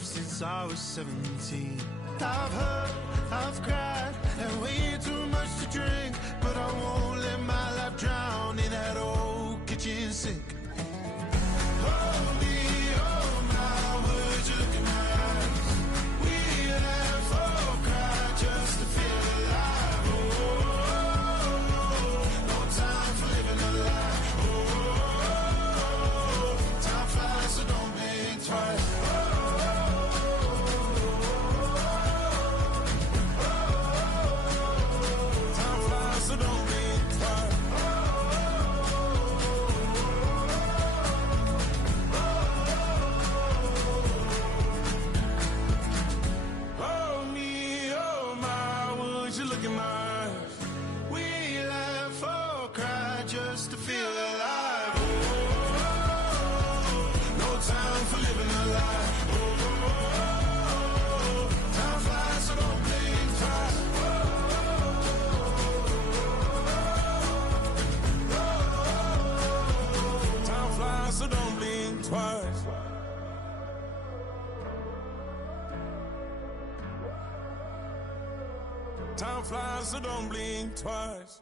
surfed since I was 17. I've heard, I've cried, and way too much to drink, but I won't let my life drown in that old kitchen sink. Hold me, oh my, would you look in my eyes? We laugh or cry just to feel alive. Oh, no time for living a lie. Oh, time flies, so don't think twice. Time flies, so don't think twice. Oh me, oh my, would you look in my eyes? We laugh or cry just to feel alive. Oh, no time for living a lie. Oh, time flies, so don't think twice. Time flies, so don't blink twice. Time flies, so don't blink twice.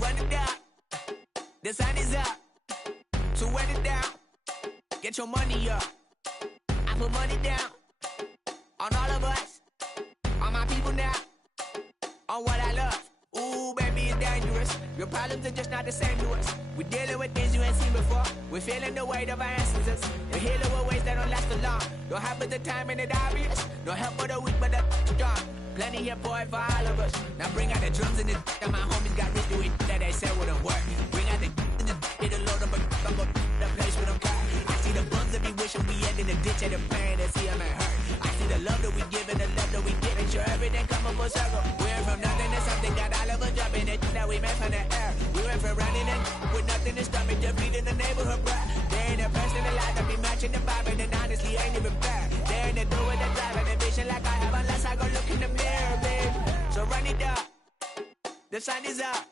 Run it down, the sun is up. So run it down, get your money up. I put money down on all of us, on my people now, on what I love. Ooh, baby, it's dangerous. Your problems are just not the same to us. We're dealing with things you ain't seen before. We're feeling the weight of our ancestors. We're healing with ways that don't last long. Don't happen the time and it obvious. No help for the weak, but the strong. Plenty here for it for all of us. Now bring out the drums and the and my homies got rich doing that they said wouldn't work. Bring out the and the it'll load up, I'm gonna the place with them car. I see the bums that be wishing we end in the ditch of the pain and see them at hurt. I see the love that we give and the love that we get. And sure everything come up full circle. We went from nothing to something, got all of us jumping it that we made from the air. We went from running and with nothing to stomach, just beating the neighborhood, bruh. There ain't a person alive that be matching the vibe, and honestly ain't even fair. There ain't a door with the drive and a vision like I have unless I go look in the mirror, babe. So run it up, the sun is up.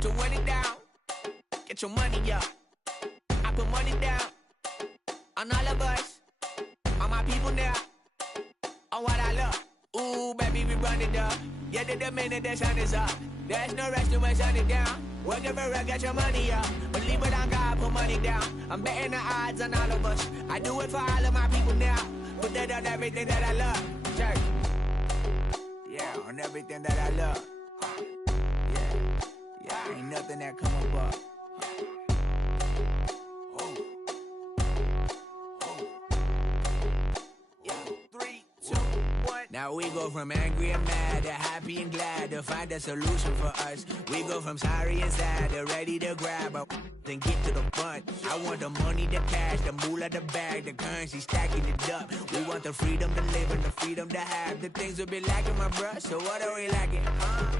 So run it down, get your money up. I put money down on all of us, on my people now, on what I love. Ooh, baby, we run it up. Yeah, the minute the sun is up. There's no rest to when sun it down. Working for real, get your money up. Believe it on God, put money down. I'm betting the odds on all of us. I do it for all of my people now. Put that on everything that I love. Church. Yeah, on everything that I love. Yeah, ain't nothing that come above. Now we go from angry and mad to happy and glad to find a solution for us. We go from sorry and sad to ready to grab a then get to the front. I want the money, the cash, the moolah, the bag, the currency, stacking it up. We want the freedom to live and the freedom to have. The things will be lacking, my bruh, so what are we lacking?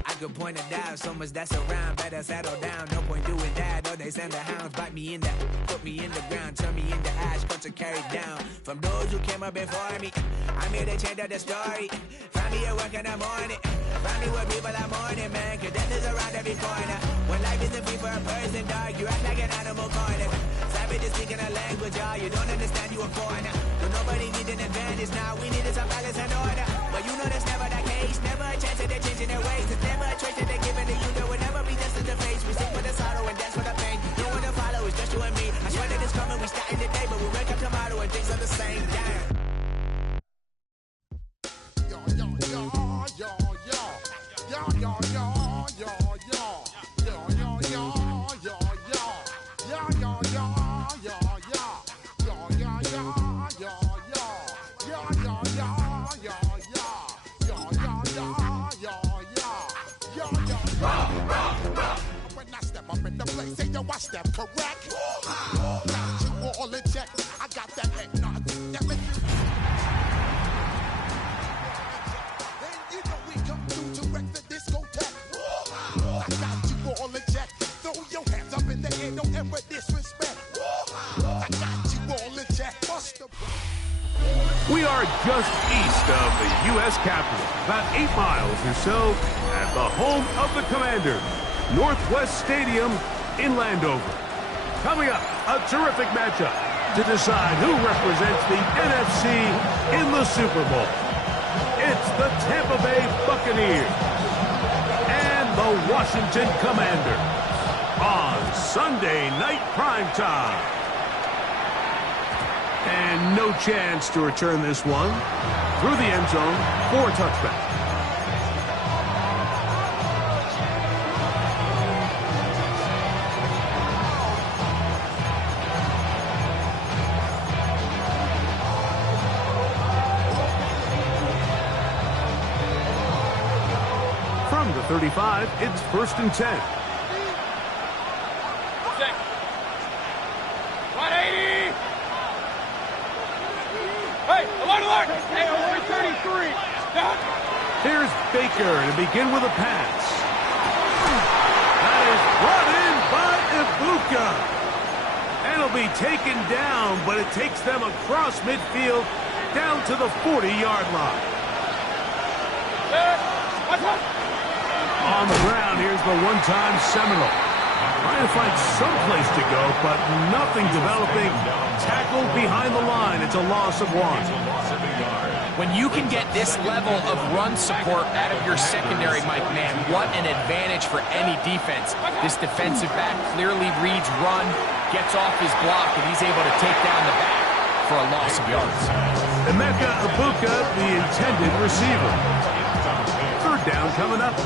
I could point it out, so much that's around. Better settle down, no point doing that. Or they send the hounds, bite me in the, put me in the ground, turn me into ash, cut to carry down. From those who came up before me, I'm here to change up the story. Find me at work in the morning, find me where people are mourning, man, cause death is around every corner. When life isn't free for a person, dog, you act like an animal corner. Savage is speaking a language, y'all, you don't understand, you a foreigner. But nobody needs an advantage now, we needed some balance and order. But you know that's never the case, never a chance that they're changing their ways. There's never a choice that they're giving to you, there will never be just in the face. We stick for the sorrow and dance for the pain. No one to follow, it's just you and me. I swear that it's coming, we starting today, but we wake up tomorrow and things are the same. Damn. I step correct. Got you all in check. I got that head nod. That make you. Then you know we come through to wreck the discotheque. I got you all in check. Throw your hands up in the air, don't ever disrespect. I got you all in check. We are just east of the U.S. Capitol, about 8 miles or so, at the home of the Commanders, Northwest Stadium in Landover. Coming up, a terrific matchup to decide who represents the NFC in the Super Bowl. It's the Tampa Bay Buccaneers and the Washington Commanders on Sunday Night Primetime. And no chance to return this one through the end zone for a touchback. From the 35, it's 1st and 10. 180! Hey, alert! Hey, only 33. Stop. Here's Baker to begin with a pass. That is brought in by Ibuka. And it'll be taken down, but it takes them across midfield down to the 40-yard line. On the ground, here's the one-time Seminole. Trying to find some place to go, but nothing developing. Tackled behind the line. It's a loss of 1. When you can get this level of run support out of your secondary, Mike, man, what an advantage for any defense. This defensive back clearly reads run, gets off his block, and he's able to take down the back for a loss of yards. Emeka Ibuka, the intended receiver. 3rd down coming up.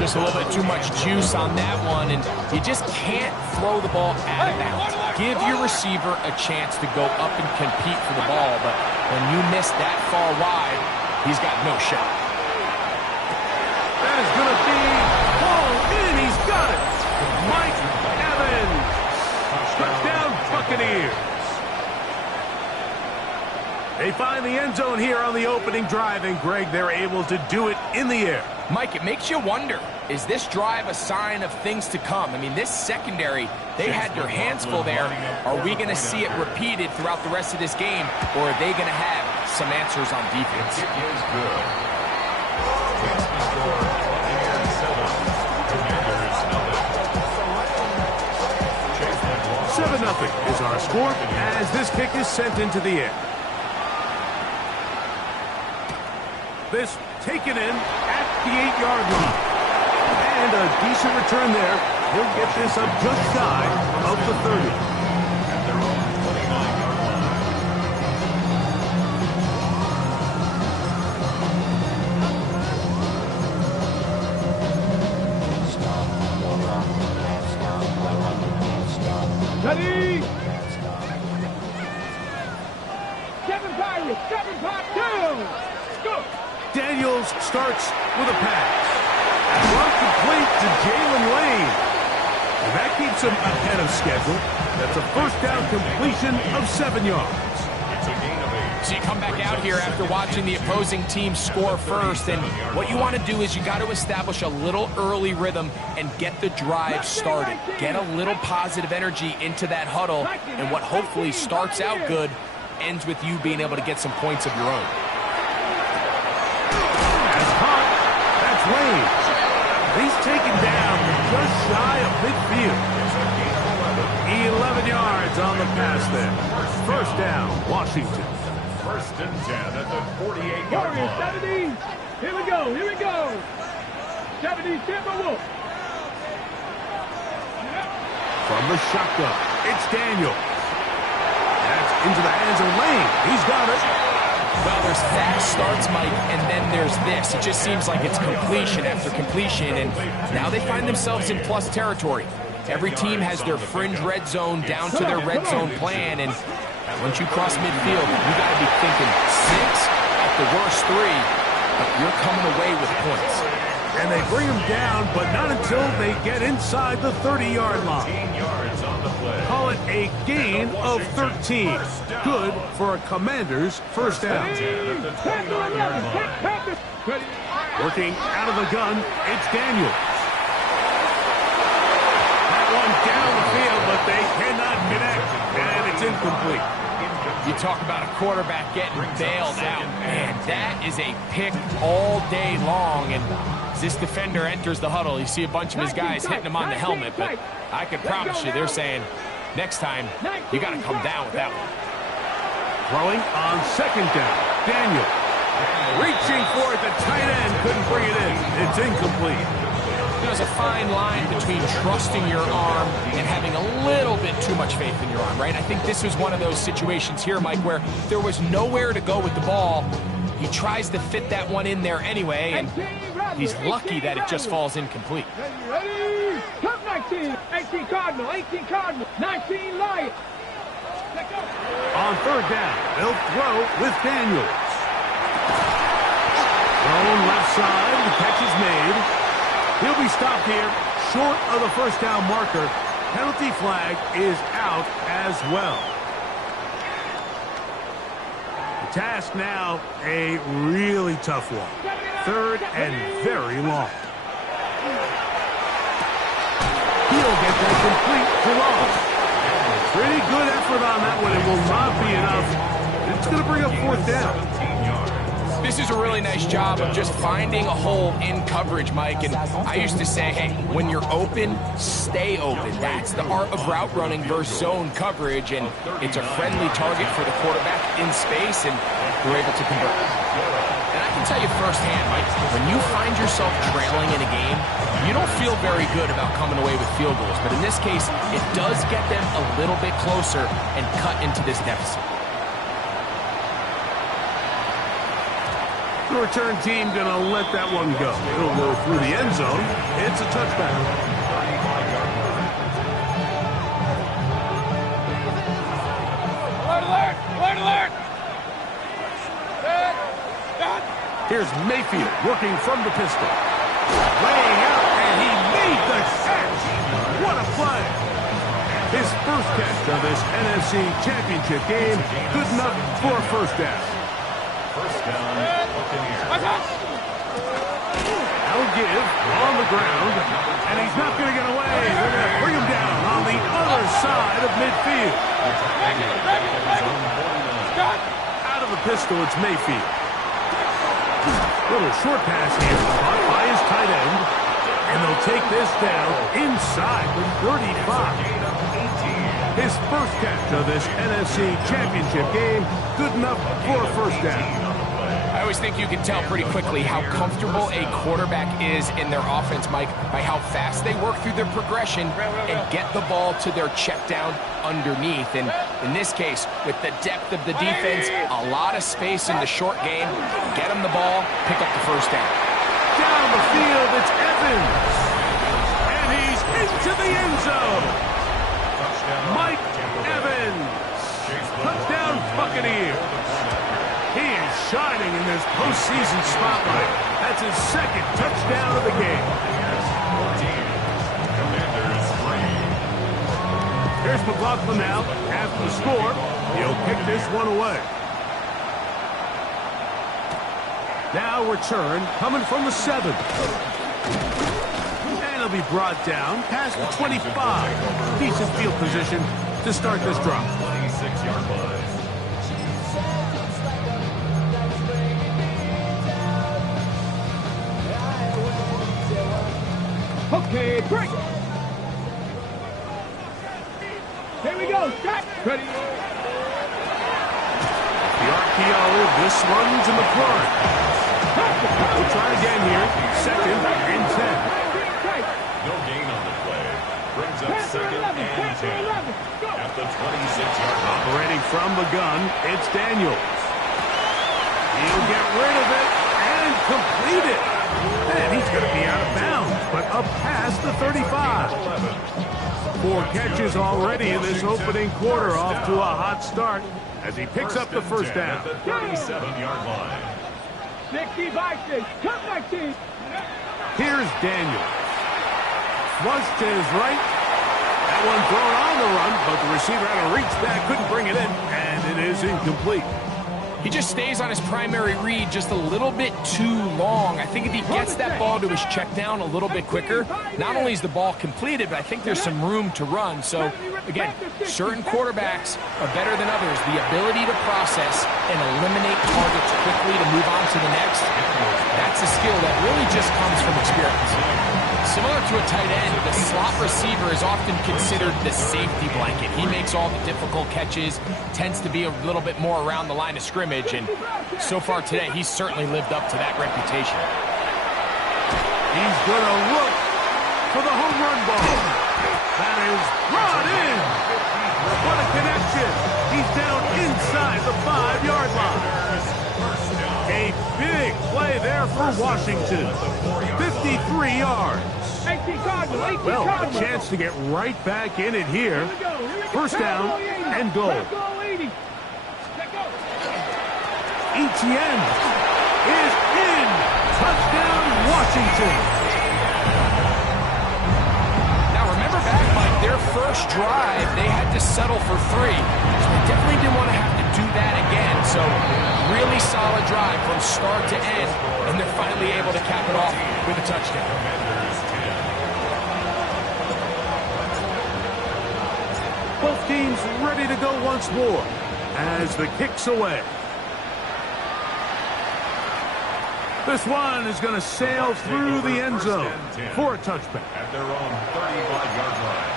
Just a little bit too much juice on that one, and you just can't throw the ball out of bounds. Give your receiver a chance to go up and compete for the ball, but when you miss that far wide, he's got no shot. That is going to be pulled in. He's got it. Mike Evans. Touchdown, Buccaneers. They find the end zone here on the opening drive, and Greg, they're able to do it in the air. Mike, it makes you wonder, is this drive a sign of things to come? I mean, this secondary, they had their hands full there. Are we going to see it repeated throughout the rest of this game, or are they going to have some answers on defense? It is good. It's the score, 7-0 is our score as this kick is sent into the air. This taken in at the 8-yard line. And a decent return there. He'll get this up just shy of the 30. At their own 29-yard line. Ready? 7 Pirates, 7 Pop 2. Go. Daniels starts with a pass. Run complete to Jalen Lane. And that keeps him ahead of schedule. That's a 1st down completion of 7 yards. It's a gain of 8. So you come back out here after watching the opposing team score first, and what you want to do is you got to establish a little early rhythm and get the drive started. Get a little positive energy into that huddle, and what hopefully starts out good ends with you being able to get some points of your own. That's Lane. He's taken down just shy of midfield. 11 yards on the pass there. 1st down, Washington. 1st and 10 at the 48-yard line. 70. Here we go. 70 Tampa Wolf. From the shotgun, it's Daniel. That's into the hands of Lane. He's got it. Well, there's fast starts, Mike, and then there's this. It just seems like it's completion after completion, and now they find themselves in plus territory. Every team has their fringe red zone down to their red zone plan, and once you cross midfield, you got to be thinking 6, at the worst 3, but you're coming away with points. And they bring him down, but not until they get inside the 30-yard line. 15 yards on the play. Call it a gain of 13. Good for a Commander's 1st down. At the 29-yard line. Working out of the gun, it's Daniels. That one down the field, but they cannot connect, and it's incomplete. You talk about a quarterback getting bailed out. Man, that is a pick all day long. And as this defender enters the huddle, you see a bunch of his guys hitting him on the helmet. But I can promise you, they're saying, next time, you got to come down with that one. Throwing on second down. Daniel. Reaching for it. The tight end couldn't bring it in. It's incomplete. There's a fine line between trusting your arm and having a little bit too much faith in your arm, right? I think this was one of those situations here, Mike, where there was nowhere to go with the ball. He tries to fit that one in there anyway, and he's lucky that it just falls incomplete. Ready? Come 19. 18 Cardinal. 18 Cardinal. 19 Lion. On third down, they'll throw with Daniels. Thrown left side, the catch is made. He'll be stopped here, short of the first down marker. Penalty flag is out as well. The task now, a really tough one. Third and very long. He'll get that complete for loss. Pretty good effort on that one. It will not be enough. It's going to bring up fourth down. This is a really nice job of just finding a hole in coverage, Mike. And I used to say, hey, when you're open, stay open. That's the art of route running versus zone coverage. And it's a friendly target for the quarterback in space, and they're able to convert. And I can tell you firsthand, Mike, when you find yourself trailing in a game, you don't feel very good about coming away with field goals. But in this case, it does get them a little bit closer and cut into this deficit. The return team going to let that one go. It'll go through the end zone. It's a touchback. Alert! Alert! Alert! Here's Mayfield working from the pistol. Laying out, and he made the catch. What a play. His first catch of this NFC Championship game. Good enough for a first down. First down, Buccaneers. Now give on the ground, and he's not going to get away. They're going to bring him down on the other side of midfield. Out of the pistol, it's Mayfield. Little short pass here, caught by his tight end, and they'll take this down inside the 35. His first catch of this NFC Championship game, good enough for a first down. I always think you can tell pretty quickly how comfortable a quarterback is in their offense, Mike, by how fast they work through their progression and get the ball to their check down underneath. And in this case, with the depth of the defense, a lot of space in the short game, get them the ball, pick up the first down. Down the field, it's Evans. And he's into the end zone. Mike Evans. Touchdown Buccaneers. He is shining in this postseason spotlight. That's his second touchdown of the game. Here's McLaughlin now. After the score, he'll kick this one away. Now return coming from the 7. And he'll be brought down past the 25. Decent field position to start this drive. 26-yard line. Okay, break. Here we go. Stop. Ready. The RPO, this one's in the front. We'll try again here. Second and 10. No gain on the play. Brings up second and 10. At the 26-yard line. Operating from the gun, it's Daniels. He'll get rid of it and complete it. And he's going to be out of bounds, but up past the 35. 4 catches already in this opening quarter, off to a hot start as he picks up the first down. At the 37-yard line. 60 boxes. Come 19. Here's Daniels. Flush to his right. That one thrown on the run, but the receiver had to reach back, couldn't bring it in, and it is incomplete. He just stays on his primary read just a little bit too long. I think if he gets that ball to his check down a little bit quicker, not only is the ball completed, but I think there's some room to run. So Again, certain quarterbacks are better than others. The ability to process and eliminate targets quickly to move on to the next, that's a skill that really just comes from experience. Similar to a tight end, the slot receiver is often considered the safety blanket. He makes all the difficult catches, tends to be a little bit more around the line of scrimmage, and so far today, he's certainly lived up to that reputation. He's going to look for the home run ball. That is brought in. What a connection. He's down inside the 5-yard line. A big play there for Washington. 53 yards. Well, a chance to get right back in it here. First down and goal. Etienne is in. Touchdown, Washington. Their first drive, they had to settle for 3. So they definitely didn't want to have to do that again. So really solid drive from start to end, and they're finally able to cap it off with a touchdown. Both teams ready to go once more as the kick's away. This one is going to sail through the end zone for a touchback. At their own 35-yard line.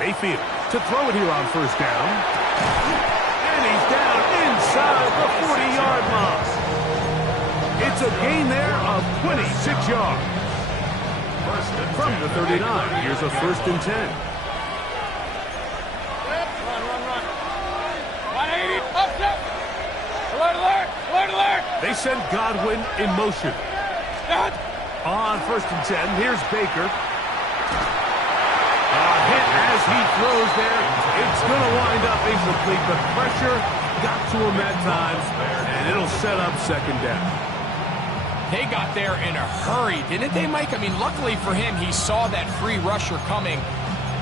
Mayfield to throw it here on first down. And he's down inside the 40-yard line. It's a gain there of 26 yards. From the 39, here's a 1st and 10. Run. 180, up, step. Alert. They send Godwin in motion. On 1st and 10, here's Baker. Hit as he throws there. It's going to wind up incomplete, but pressure got to him that time, and it'll set up 2nd down. They got there in a hurry, didn't they, Mike? I mean, luckily for him, he saw that free rusher coming,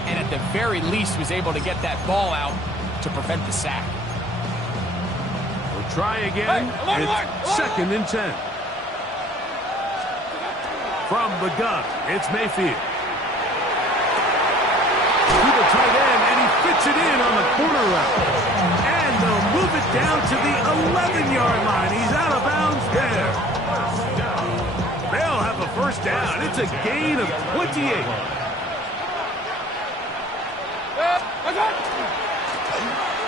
and at the very least was able to get that ball out to prevent the sack. We'll try again. It's 2nd and 10. From the gun, it's Mayfield. Tight end, and he fits it in on the corner route. And they'll move it down to the 11-yard line. He's out of bounds there. They'll have a 1st down. It's a gain of 28.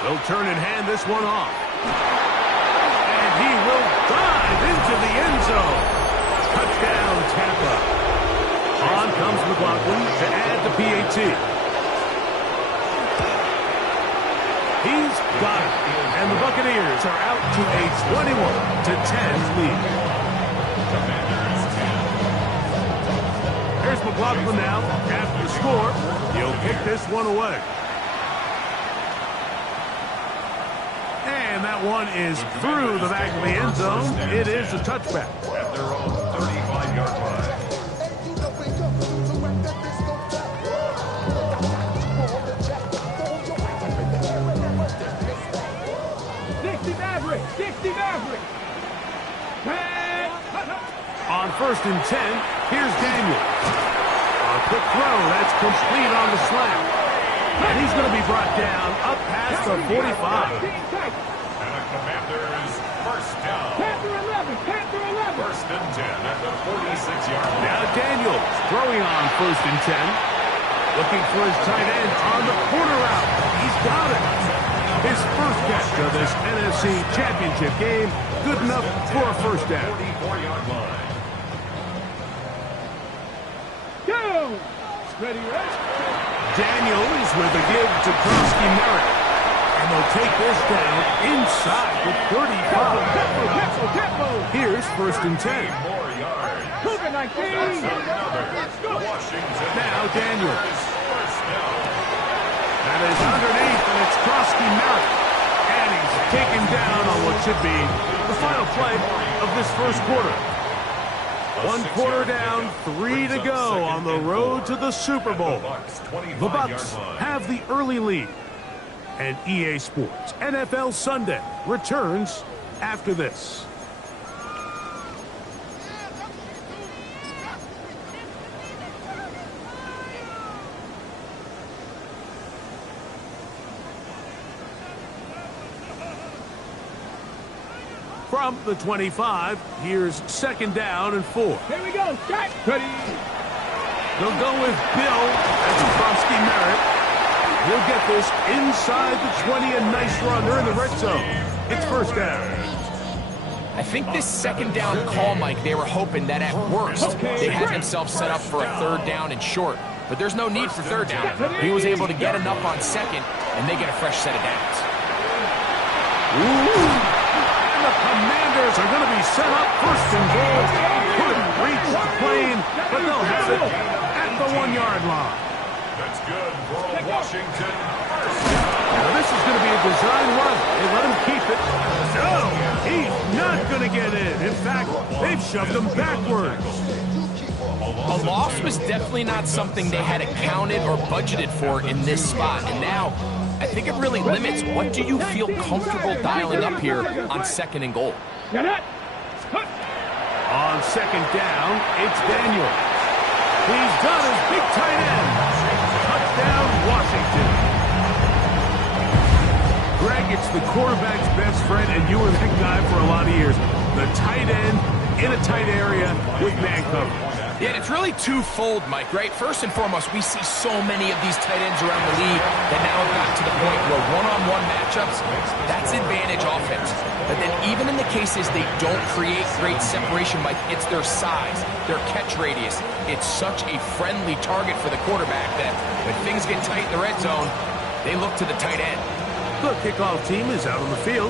They'll turn and hand this one off. And he will dive into the end zone. Touchdown, Tampa. On comes McLaughlin to add the PAT. He's got it. And the Buccaneers are out to a 21-10 lead. Here's McLaughlin now. After the score, he'll kick this one away. And that one is through the back of the end zone. It is a touchback. At their own 35-yard line. On 1st and 10, here's Daniel. A quick throw, that's complete on the slant. And he's going to be brought down up past the 45. And the Commanders' 1st down. Panther 11. 1st and 10 at the 46-yard line. Now Daniels throwing on 1st and 10. Looking for his tight end on the corner route. He's got it. His first catch of this NFC Championship game. Good enough for a 1st down. 44-yard line. Go! Ready, right? Daniels with a give to Krosky Merritt. And they'll take this down inside the 35. Tempo. Here's 1st and 10. More yards. Cougar 19. Washington. Now Daniels. 1st down. That is underneath, and it's Krosky Merritt. And he's taken down on what should be the final play of this first quarter. 1 quarter down, 3 to go on the road to the Super Bowl. The Bucs have the early lead. And EA Sports NFL Sunday returns after this. From the 25, here's 2nd down and 4. Here we go. Start. Ready. They'll go with Bill as a Frosty Merritt. He'll get this inside the 20, a nice run. They're in the red zone. It's 1st down. I think this 2nd down call, Mike, they were hoping that at worst they had themselves set up for a 3rd down and short. But there's no need for 3rd down. He was able to get enough on 2nd, and they get a fresh set of downs. Ooh. The Commanders are going to be set up 1st and goal. Couldn't reach the plane, but they'll have it at the 1-yard line. That's good for Washington. Now this is going to be a design run. They let him keep it. No, he's not going to get in. In fact, they've shoved him backwards. A loss was definitely not something they had accounted or budgeted for in this spot. And now, I think it really limits what do you feel comfortable dialing up here on 2nd and goal. On 2nd down, it's Daniel. He's got his big tight end. Touchdown, Washington. Greg, it's the quarterback's best friend, and you were that guy for a lot of years. The tight end in a tight area with man coverage. Yeah, and it's really twofold, Mike, right? First and foremost, we see so many of these tight ends around the league that now have gotten to the point where one-on-one matchups, that's advantage offense. But then even in the cases they don't create great separation, Mike, it's their size, their catch radius. It's such a friendly target for the quarterback that when things get tight in the red zone, they look to the tight end. The kickoff team is out on the field,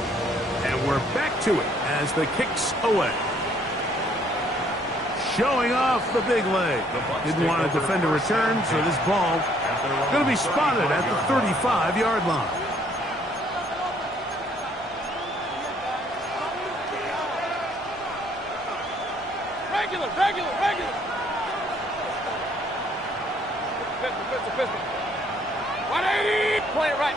and we're back to it as the kick's away. Showing off the big leg. Didn't want to defend a return, so this ball going to be spotted at the 35-yard line. Regular. Pistol. 180. Point it right.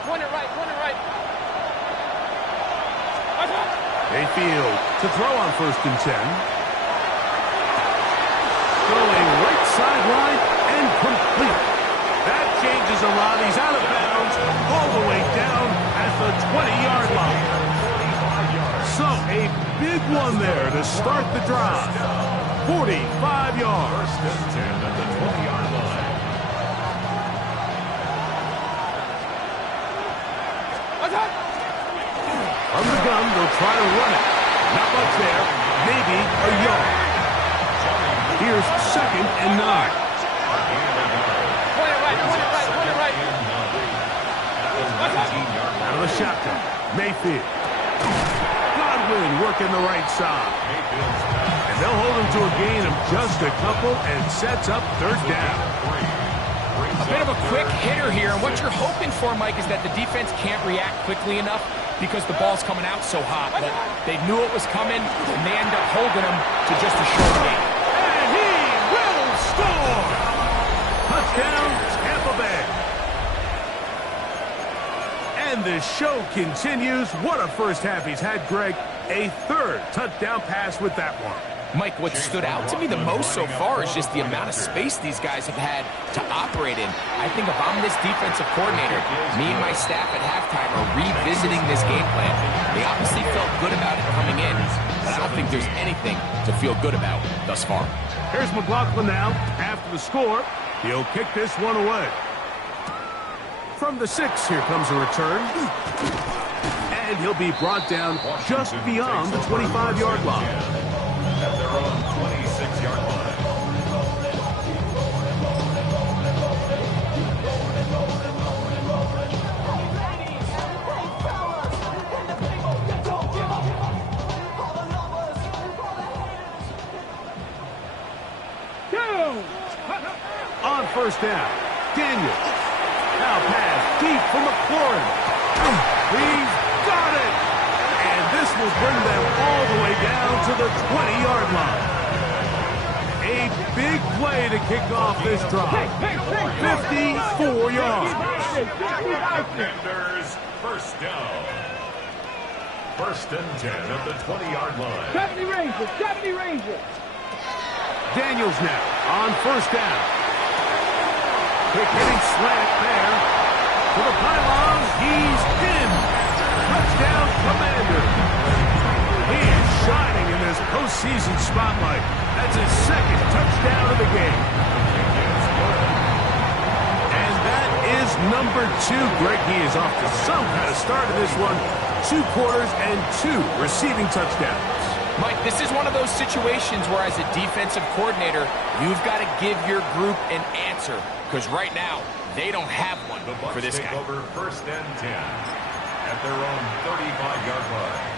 Mayfield to throw on 1st and 10. Going right sideline and complete. That changes a lot. He's out of bounds all the way down at the 20-yard line. So a big one there to start the drive. 45 yards. 1st and 10 at the 20-yard line. From the gun, they'll try to run it. Not much there. Maybe a yard. Here's 2nd and 9. Point it right. Out of the shotgun. Mayfield. Godwin working the right side. And they'll hold him to a gain of just a couple and sets up 3rd down. A bit of a quick hitter here, and what you're hoping for, Mike, is that the defense can't react quickly enough because the ball's coming out so hot. But they knew it was coming, and they end up holding him to just a short gain. And he will score! Touchdown, Tampa Bay. And the show continues. What a first half he's had, Greg. A 3rd touchdown pass with that one. Mike, what stood out to me the most so far is just the amount of space these guys have had to operate in. I think if I'm this defensive coordinator, me and my staff at halftime are revisiting this game plan. They obviously felt good about it coming in, but I don't think there's anything to feel good about thus far. Here's McLaughlin now. After the score, he'll kick this one away. From the 6, here comes a return. And he'll be brought down just beyond the 25-yard line. At their own 26-yard line. On 1st down, Daniel. Now pass deep for McLaurin. He's got it! will bring them all the way down to the 20-yard line. A big play to kick off this drive. 54 yards. Commanders, first down. First and 10 at the 20-yard line. 70 Rangers, 70 Rangers. Daniels now on first down. Quick hitting slant there. To the pylon, he's in. Touchdown, Commander. He is shining in this postseason spotlight. That's his second touchdown of the game. And that is number 2, Greg. He is off to some kind of start in this one. 2 quarters and 2 receiving touchdowns. Mike, this is one of those situations where as a defensive coordinator, you've got to give your group an answer. Because right now, they don't have one for this guy. Over first and 10 at their own 35-yard line.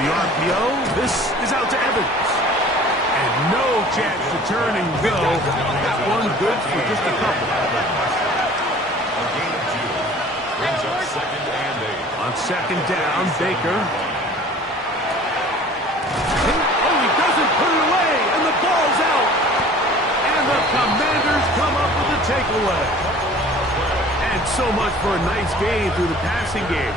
The RPO, this is out to Evans. And no chance to turn and go. That's one good for just a couple. A gain of 2. Brings up second and 8. On second down, Baker. Oh, he doesn't put it away, and the ball's out. And the Commanders come up with a takeaway. And so much for a nice gain through the passing game.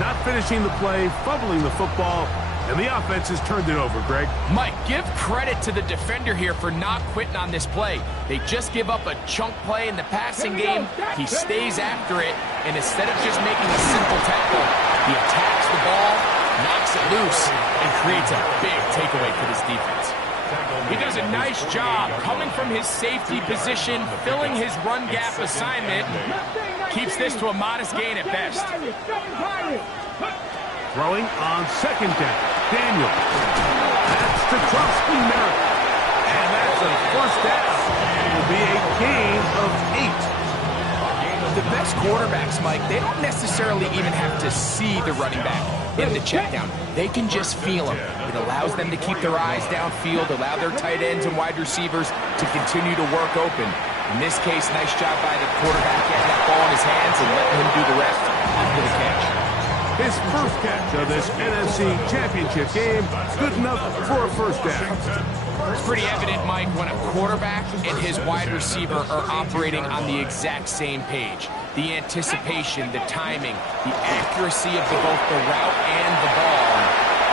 Not finishing the play, fumbling the football, and the offense has turned it over, Greg. Mike, give credit to the defender here for not quitting on this play. They just give up a chunk play in the passing game. He stays after it, and instead of just making a simple tackle, he attacks the ball, knocks it loose, and creates a big takeaway for this defense. He does a nice job coming from his safety position, filling his run gap assignment, keeps this to a modest gain at best. Throwing on second down, Daniel. That's to Trusty Merritt. And that's a first down. It will be a gain of 8. The best quarterbacks, Mike, they don't necessarily even have to see the running back in the check down. They can just feel him. It allows them to keep their eyes downfield, allow their tight ends and wide receivers to continue to work open. In this case, nice job by the quarterback getting that ball in his hands and letting him do the rest after the catch. His first catch of this NFC Championship game, good enough for a first down. It's pretty evident, Mike, when a quarterback and his wide receiver are operating on the exact same page. The anticipation, the timing, the accuracy of both the route and the ball.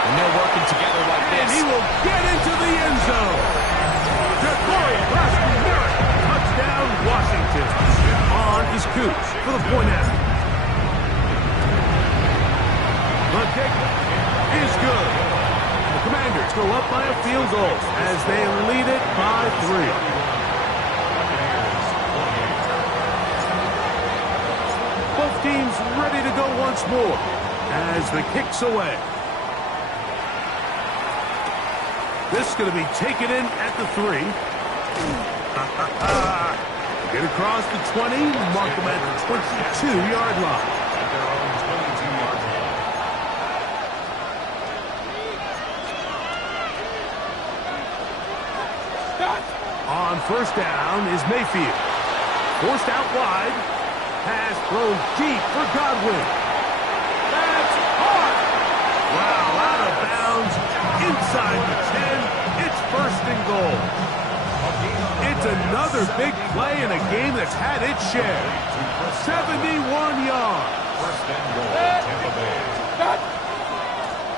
When they're working together like this. And he will get into the end zone. Touchdown, Washington. On is Coots for the point after. The kick is good. The Commanders go up by a field goal as they lead it by 3. Both teams ready to go once more as the kick's away. This is going to be taken in at the 3. Get across the 20, mark them at the 22-yard line. At their own 22-yard line. On first down is Mayfield. Forced out wide. Pass thrown deep for Godwin. That's hard. Wow, out of bounds. Inside the 10. It's first and goal. It's another big play in a game that's had its share. 71 yards. First and goal, Tampa Bay.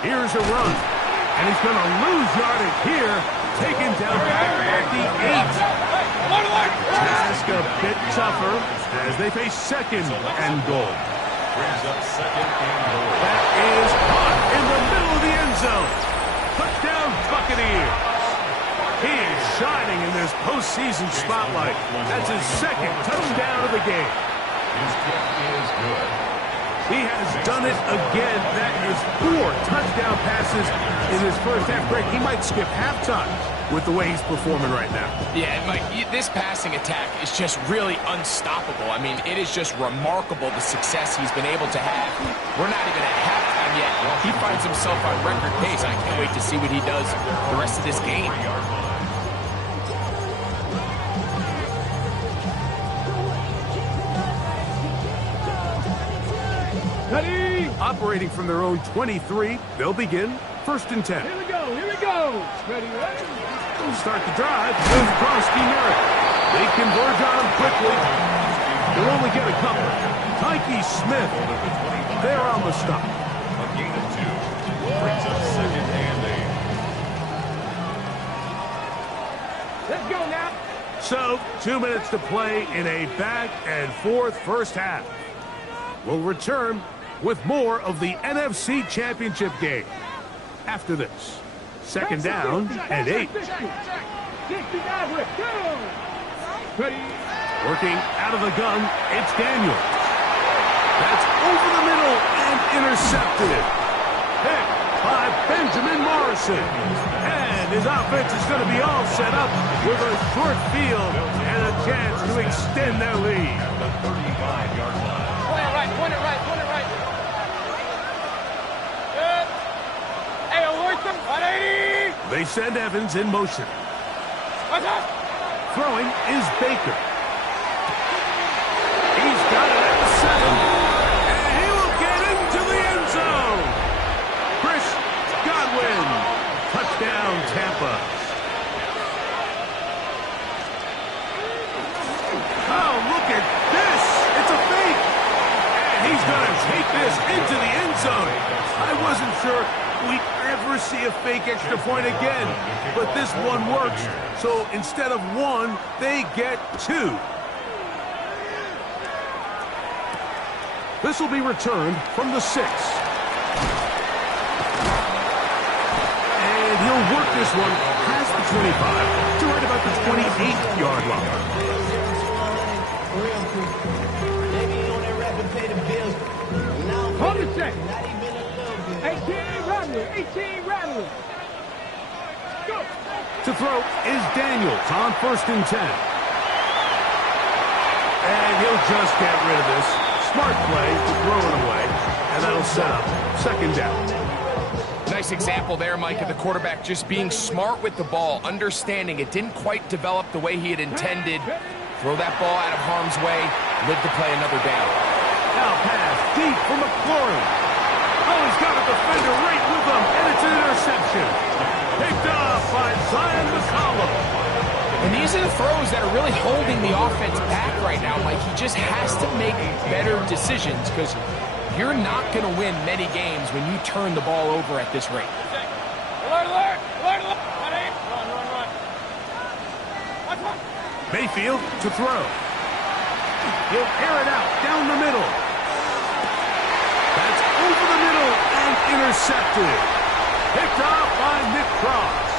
Here's a run. And he's going to lose yardage here. Taken down back at the 8. Task a bit tougher as they face second and goal. Brings up second and goal. That is caught in the middle of the end zone. Touchdown, Buccaneers. He is shining in this postseason spotlight. That's his second touchdown of the game. His kick is good. He has done it again. That is 4 touchdown passes in his first half break. He might skip halftime. with the way he's performing right now. Yeah, Mike, this passing attack is just really unstoppable. I mean, it is just remarkable the success he's been able to have. We're not even at halftime yet. He finds himself on record pace. I can't wait to see what he does the rest of this game. Ready? Operating from their own 23, they'll begin 1st and 10. Here we go, here we go. Ready, ready? They'll start the drive with Krosky Merritt. They converge on him quickly. They'll only get a couple. Tyke Smith, they're on the stop. A gain of 2. Brings up 2nd and 8. Let's go now. So, 2 minutes to play in a back-and-forth first half. We'll return with more of the NFC Championship game after this. 2nd down and 8. Ready? Working out of the gun, it's Daniel. That's over the middle and intercepted. Picked by Benjamin Morrison. And his offense is going to be all set up with a short field and a chance to extend their lead. At the 35-yard line. Point it right. Good. Hey, Wortham, 180. They send Evans in motion. What's up? Throwing is Baker. He's got it at the 7. And he will get into the end zone. Chris Godwin. Touchdown, Tampa. Oh, look at this. It's a fake. And he's going to take this into the end zone. I wasn't sure we'd ever see a fake extra point again, but this one works. So instead of 1, they get 2. This will be returned from the 6. And he'll work this one past the 25 to right about the 28-yard line. Hold the check. 18 rattling. Go. To throw is Daniels on 1st and 10. And he'll just get rid of this. Smart play to throw it away. And that'll set up 2nd down. Nice example there, Mike, of the quarterback just being smart with the ball, understanding it didn't quite develop the way he had intended. Throw that ball out of harm's way, live to play another down. Now pass deep for McLaurin. Oh, he's got a defender right with him, and it's an interception. Picked up by Zion McCollum. And these are the throws that are really holding the offense back right now, Mike. He just has to make better decisions because you're not going to win many games when you turn the ball over at this rate. Alert. Run. Mayfield to throw. He'll air it out down the middle. That's over the middle and intercepted. Picked off by Nick Cross.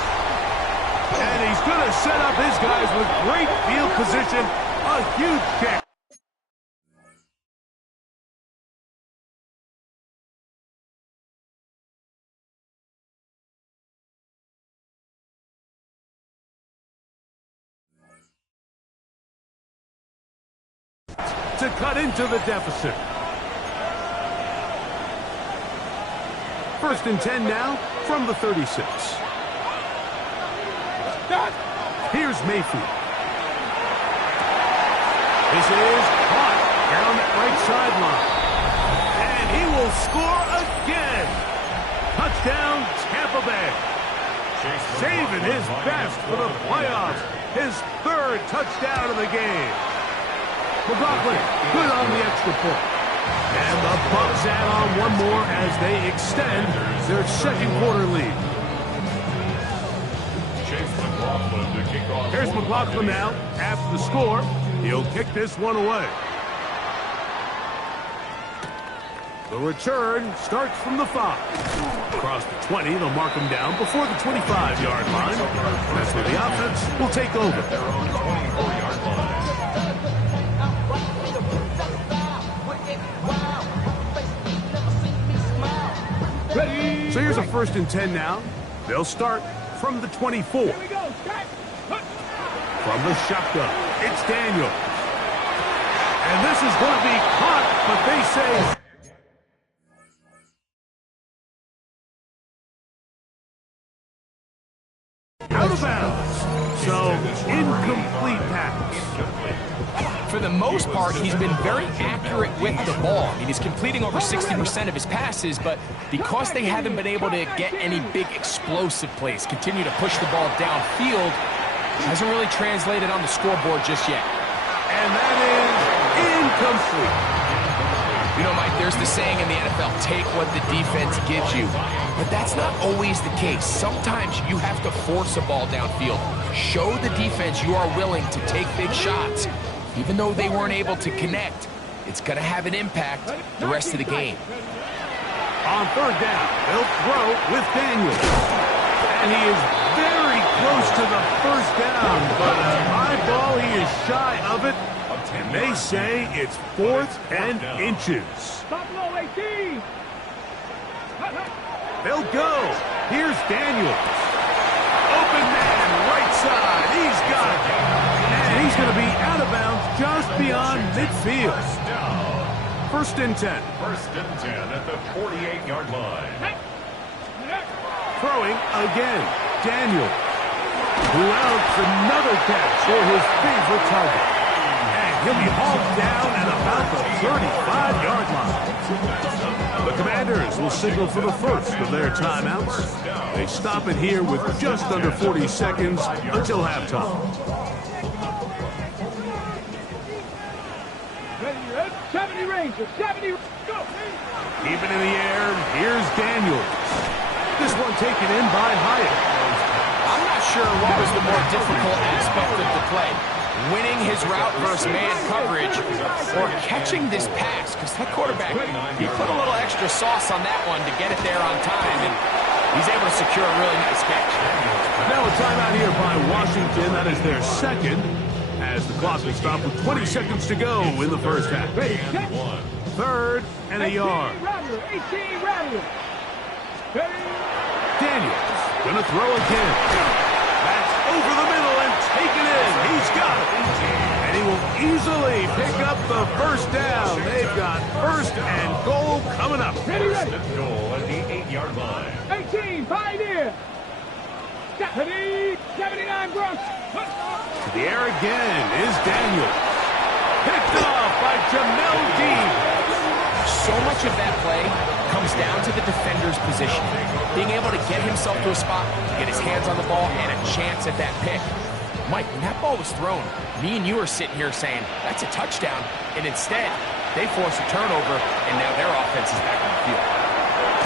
And he's going to set up his guys with great field position. A huge kick. To cut into the deficit. 1st and 10 now from the 36. Here's Mayfield. This is caught down that right sideline. And he will score again. Touchdown, Tampa Bay. Saving his best for the playoffs. His 3rd touchdown of the game. McLaughlin, good on the extra point. And the Bucs add on one more as they extend their 2nd quarter lead. Here's McLaughlin now after the score. He'll kick this one away. The return starts from the 5. Across the 20, they'll mark him down before the 25-yard line. That's where the offense will take over. Their own 24-yard line. Ready. So here's a 1st and 10 now. They'll start from the 24. Here we go. From the shotgun, it's Daniel. And this is going to be caught, but they say out of bounds. So, incomplete pass. For the most part, he's been very accurate with the ball. I mean, he's completing over 60% of his passes, but because they haven't been able to get any big explosive plays, continue to push the ball downfield, hasn't really translated on the scoreboard just yet. And that is incomplete. You know, Mike, there's the saying in the NFL, take what the defense gives you. But that's not always the case. Sometimes you have to force a ball downfield. Show the defense you are willing to take big shots. Even though they weren't able to connect, it's going to have an impact the rest of the game. On third down, they'll throw with Daniel. And he is very close to the first down, but a high ball, he is shy of it. And they say it's 4th and inches. Buffalo 18. They'll go. Here's Daniels. Open man, right side. He's got it. And he's going to be out of bounds just beyond midfield. 1st and 10. 1st and 10 at the 48-yard line. Throwing again. Daniel. Who outs another catch for his favorite target. He'll be hauled down at about the 35-yard line. The Commanders will signal for the first of their timeouts. They stop it here with just under 40 seconds until halftime. 70 Rangers, 70. Go. Keep it in the air. Here's Daniels. This one taken in by Hyatt. I'm not sure what was the more difficult aspect of the play. Winning his route versus man coverage or catching this pass, because that quarterback, he put a little extra sauce on that one to get it there on time, and he's able to secure a really nice catch. Now a timeout here by Washington. That is their second, as the clock is stopped with 20 seconds to go in the first half. 3rd and a yard. 18 Rattler. Daniels gonna throw again. That's over the middle and taken in. He's got it. And he will easily pick up the first down. They've got 1st and goal coming up. Ready. First and goal at the 8-yard line. 18 Pioneer. 79 Bronx. To the air again is Daniel. Picked off by Jamel Dean. So much of that play comes down to the defender's position. Being able to get himself to a spot, get his hands on the ball, and a chance at that pick. Mike, when that ball was thrown, me and you are sitting here saying, that's a touchdown. And instead, they force a turnover, and now their offense is back on the field.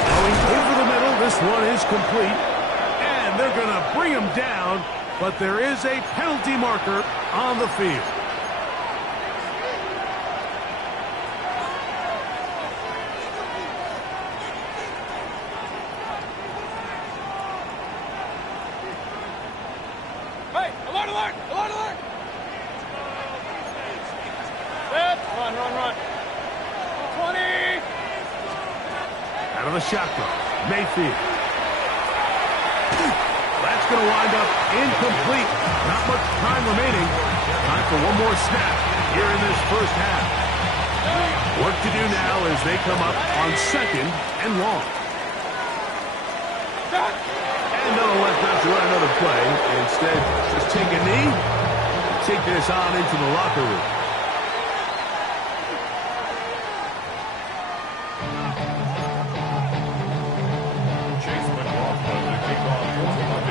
Going over the middle, this one is complete. And they're going to bring him down, but there is a penalty marker on the field. Hey, alert, alert, alert, alert. Set, run. 20. Out of the shotgun, Mayfield. That's going to wind up incomplete. Not much time remaining. Time for one more snap here in this first half. Work to do now as they come up on 2nd and long. And they'll elect not to run another play. Instead, just take a knee and take this on into the locker room.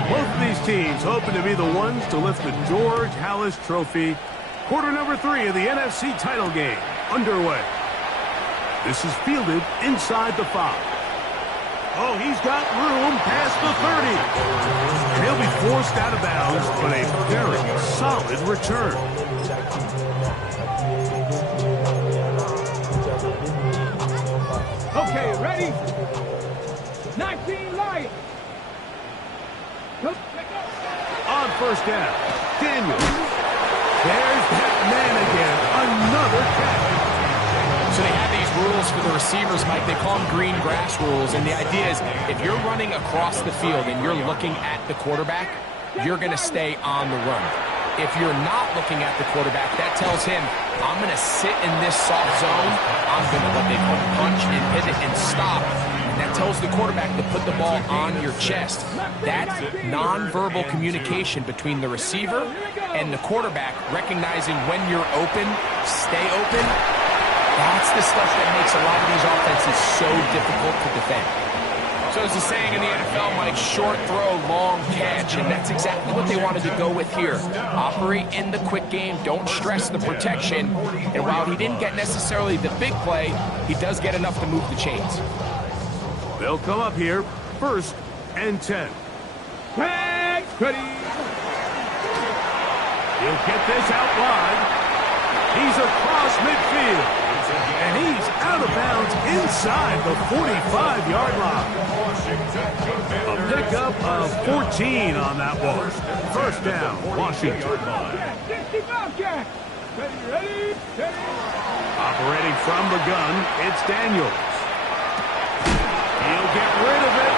Both of these teams hoping to be the ones to lift the George Halas Trophy. Quarter number 3 of the NFC title game underway. This is fielded inside the 5. Oh, he's got room past the 30. And he'll be forced out of bounds, but a very solid return. Okay, ready? 19 Lions. On first down, Daniel. There's that man again. Another catch. So they have these rules for the receivers, Mike. They call them green grass rules. And the idea is if you're running across the field and you're looking at the quarterback, you're going to stay on the run. If you're not looking at the quarterback, that tells him, I'm going to sit in this soft zone. I'm going to what they call punch and pivot and stop. And that tells the quarterback to put the ball on your chest. That nonverbal communication between the receiver and the quarterback, recognizing when you're open, stay open, that's the stuff that makes a lot of these offenses so difficult to defend. So as the saying in the NFL, Mike, short throw, long catch, and that's exactly what they wanted to go with here. Operate in the quick game, don't stress the protection, and while he didn't get necessarily the big play, he does get enough to move the chains. They'll come up here, 1st and 10. Flag, ready. He'll get this out wide. He's across midfield. And he's out of bounds inside the 45-yard line. A pickup of 14 on that one. 1st down, Washington. Operating from the gun, it's Daniels. He'll get rid of it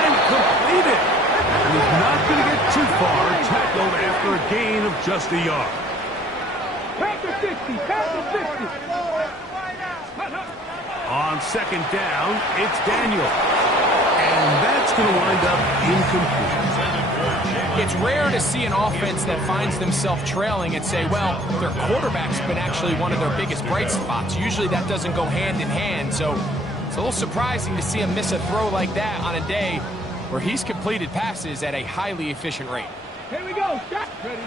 and complete it. And he's not going to get too far, tackled after a gain of just a yard. Pass the 50, pass the 50. On 2nd down, it's Daniel. And that's going to wind up incomplete. It's rare to see an offense that finds themselves trailing and say, well, their quarterback's been actually one of their biggest bright spots. Usually that doesn't go hand in hand, so it's a little surprising to see him miss a throw like that on a day where he's completed passes at a highly efficient rate. Here we go. Shot. Ready.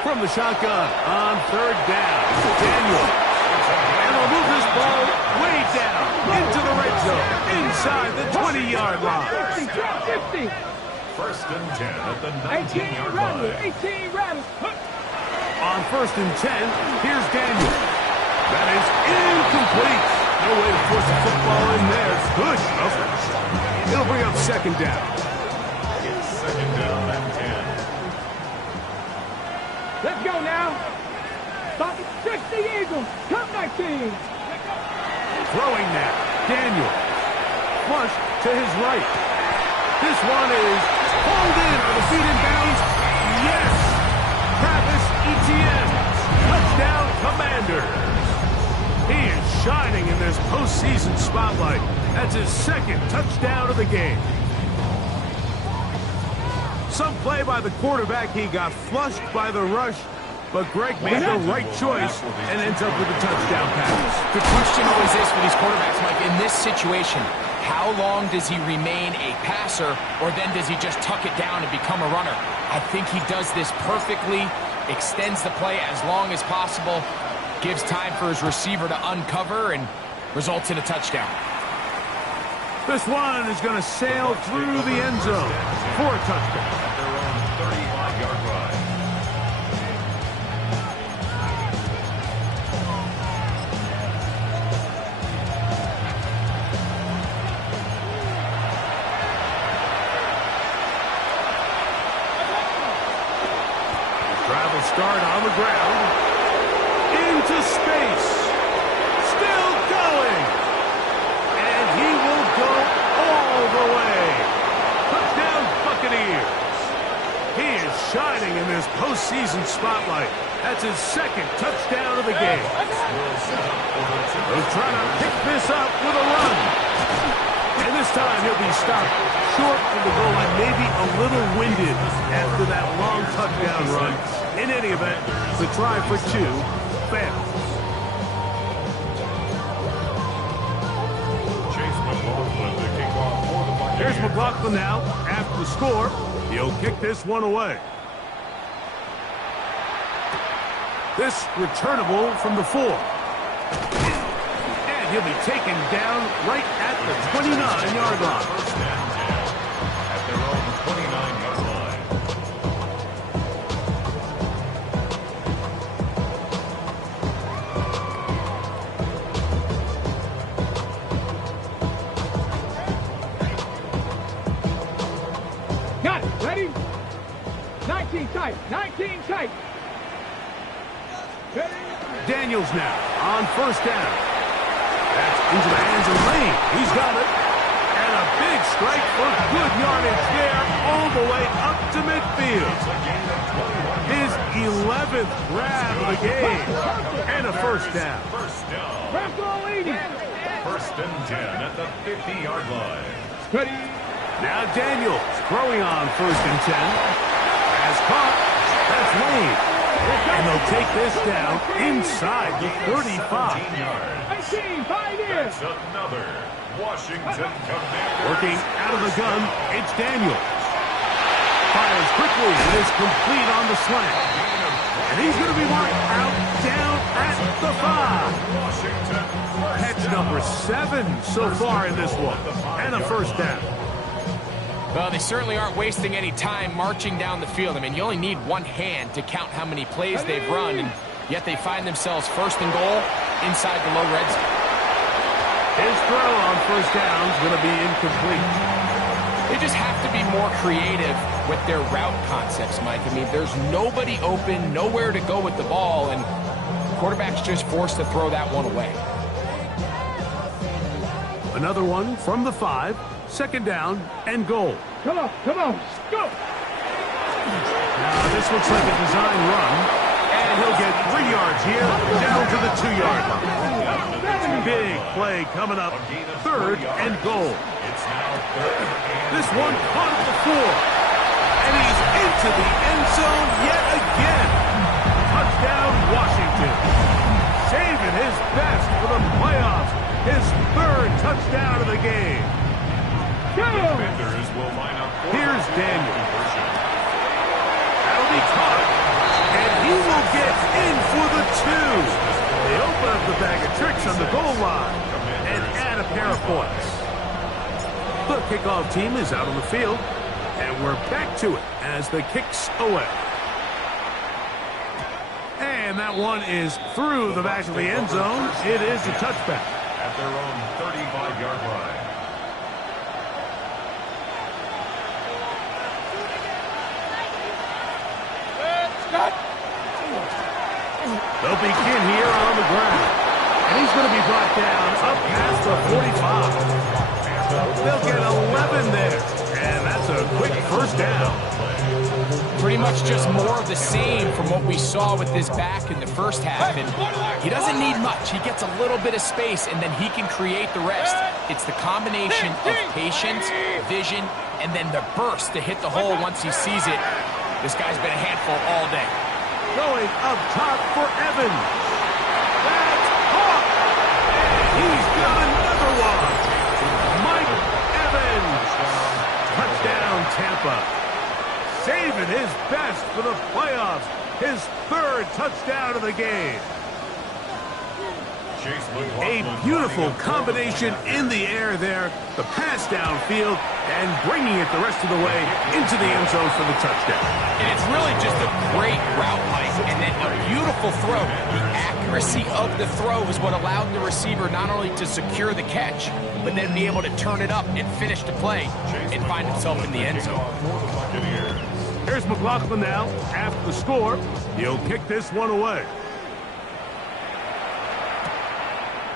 From the shotgun on 3rd down, Daniel. And they'll move this ball way down into the red zone, inside the 20-yard line. 50. 1st and 10 at the 18 19-yard rattlers. line. 18 rattlers. On 1st and 10, here's Daniel. That is incomplete. No way to force the football in there. Good coverage. It'll bring up 2nd down. It's 2nd down and 10. Let's go now. Stop it. 60 Eagles. Come 19. Throwing now, Daniel. Flush to his right. This one is pulled in on the feet in bounds. Yes! Travis Etienne. Touchdown, Commanders. He is shining in this postseason spotlight. That's his 2nd touchdown of the game. Some play by the quarterback. He got flushed by the rush, but Greg made the right choice and ends up with a touchdown pass. The question always is for these quarterbacks, Mike, in this situation, how long does he remain a passer, or then does he just tuck it down and become a runner? I think he does this perfectly, extends the play as long as possible, gives time for his receiver to uncover, and results in a touchdown. This one is going to sail through the end zone for a touchdown. At their own 35-yard line. Drive will start on the ground. Into space. Still going. And he will go all the way. Touchdown, Buccaneers. He is shining in this postseason spotlight. That's his 2nd touchdown of the game. He'll try to pick this up with a run. And this time he'll be stopped short of the goal line, maybe a little winded after that long touchdown run. In any event, the try for 2 fails. Here's McLaughlin now. After the score, he'll kick this one away. This returnable from the 4. And he'll be taken down right at the 29-yard line. First and 10 at their own 29-yard line. Got it. Ready? 19 tight. 19 tight. Ready? Daniels now on 1st down. That's into the hands of Lane. He's got it. And a Big strike for good yardage there, all the way up to midfield. His 11th grab of the game, and a first down. First down. First and 10 at the 50-yard line. Ready. Now Daniels throwing on first and 10. Has caught. That's Wade. And they'll take this down inside the 35. 18, 5 years. That's another Washington Commanders. Working out of the gun, it's Daniels. Fires quickly and is complete on the slant. And he's going to be marked out down at the 5. Washington. Catch number 7 so far in this one. And a first down. Well, they certainly aren't wasting any time marching down the field. I mean, you only need one hand to count how many plays they've run, and yet they find themselves first and goal inside the low red zone. His throw on first down is going to be incomplete. They just have to be more creative with their route concepts, Mike. I mean, there's nobody open, nowhere to go with the ball, and the quarterback's just forced to throw that one away. Another one from the 5, second down and goal. Come on, go. Now this looks like a design run, and he'll get 3 yards here, down to the 2-yard line. Big play coming up, third and goal. This one caught at the 4, and he's into the end zone yet again. Touchdown, Washington. Saving his best for the playoffs. His 3rd touchdown of the game. Defenders will line up. Here's Daniel. That'll be caught, and he will get in for the 2. They open up the bag of tricks on the goal line and add a pair of points. The kickoff team is out on the field, and we're back to it as the kick's away. And that one is through the back of the end zone. It is a touchback. At their own 35-yard line. They'll begin here on the ground. And he's going to be brought down up past the 45. They'll get 11 there. And that's a quick first down. Pretty much just more of the same from what we saw with this back in the first half. And he doesn't need much. He gets a little bit of space, and then he can create the rest. It's the combination of patience, vision, and then the burst to hit the hole once he sees it. This guy's been a handful all day. Going up top for Evans. That's caught. And he's got another one. Mike Evans. Touchdown, Tampa. Saving his best for the playoffs. His 3rd touchdown of the game. A beautiful combination in the air there. The pass downfield and bringing it the rest of the way into the end zone for the touchdown. And it's really just a great route, Mike, and then a beautiful throw. The accuracy of the throw is what allowed the receiver not only to secure the catch, but then be able to turn it up and finish the play and find himself in the end zone. Here's McLaughlin now. After the score, he'll kick this one away.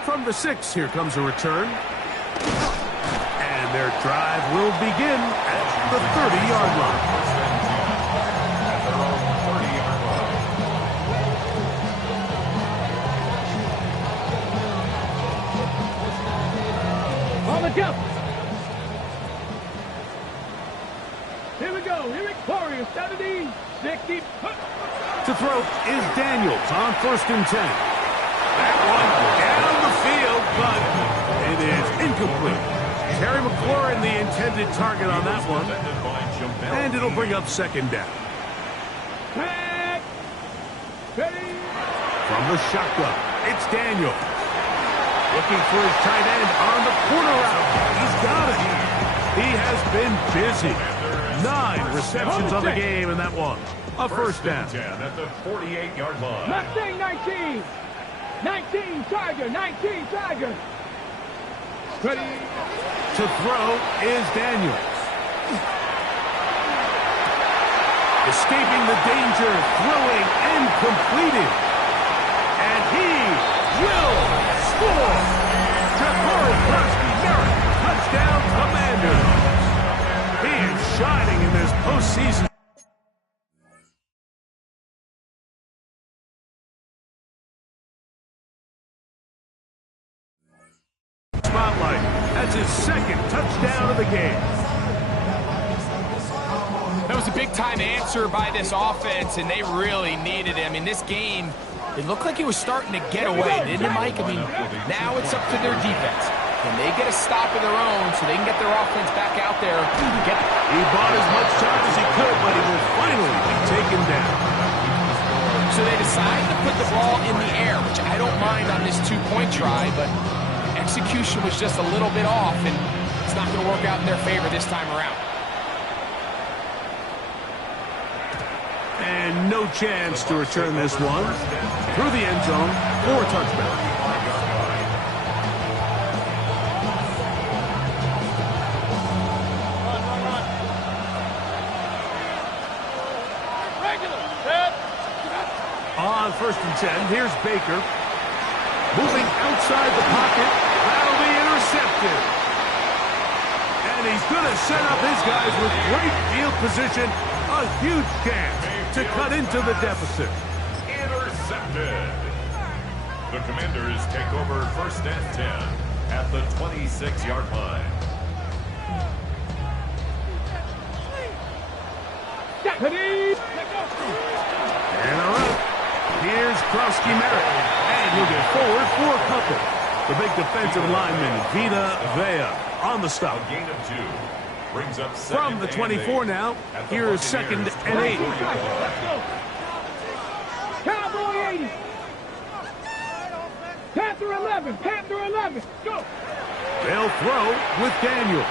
From the 6, here comes a return. And their drive will begin at the 30-yard line. At their own 30-yard line. On the jump. Here we go. Here we go. Warriors, 70, 60. To throw is Daniels on first and 10. That one down the field, but it is incomplete. Terry McLaurin, the intended target on that one. And it'll bring up second down. From the shotgun, it's Daniel. Looking for his tight end on the corner route. He's got it. He has been busy. 9 receptions on the game in that one. A first down. At the 48-yard line. Mustang 19. 19, Tiger, 19, Tiger. Ready. To throw is Daniels. Escaping the danger, throwing and completing. And he will score. Jabari Krosky Merritt, touchdown Commanders. season spotlight. That's his second touchdown of the game. That was a big-time answer by this offense, and they really needed it. I mean, this game, it looked like it was starting to get away, didn't it, Mike? I mean, now it's up to their defense. Can they get a stop of their own so they can get their offense back out there? He bought as much time as he could, but he will finally be taken down. So they decided to put the ball in the air, which I don't mind on this two-point try, but execution was just a little bit off, and it's not going to work out in their favor this time around. And no chance to return this one. Through the end zone for a touchdown. On 1st and 10, here's Baker. Moving outside the pocket. That'll be intercepted. And he's going to set up his guys with great field position. A huge chance to cut into the deficit. Intercepted. The Commanders take over 1st and 10 at the 26-yard line. And all right, here's Krosky Merritt. And he'll get forward for a couple. The big defensive lineman, Vita Vea, on the stop. A gain of 2. Brings up From the 24 now, here is 2nd and 8. Cowboy 80. Panther 11. Panther 11. Go. They'll throw with Daniel.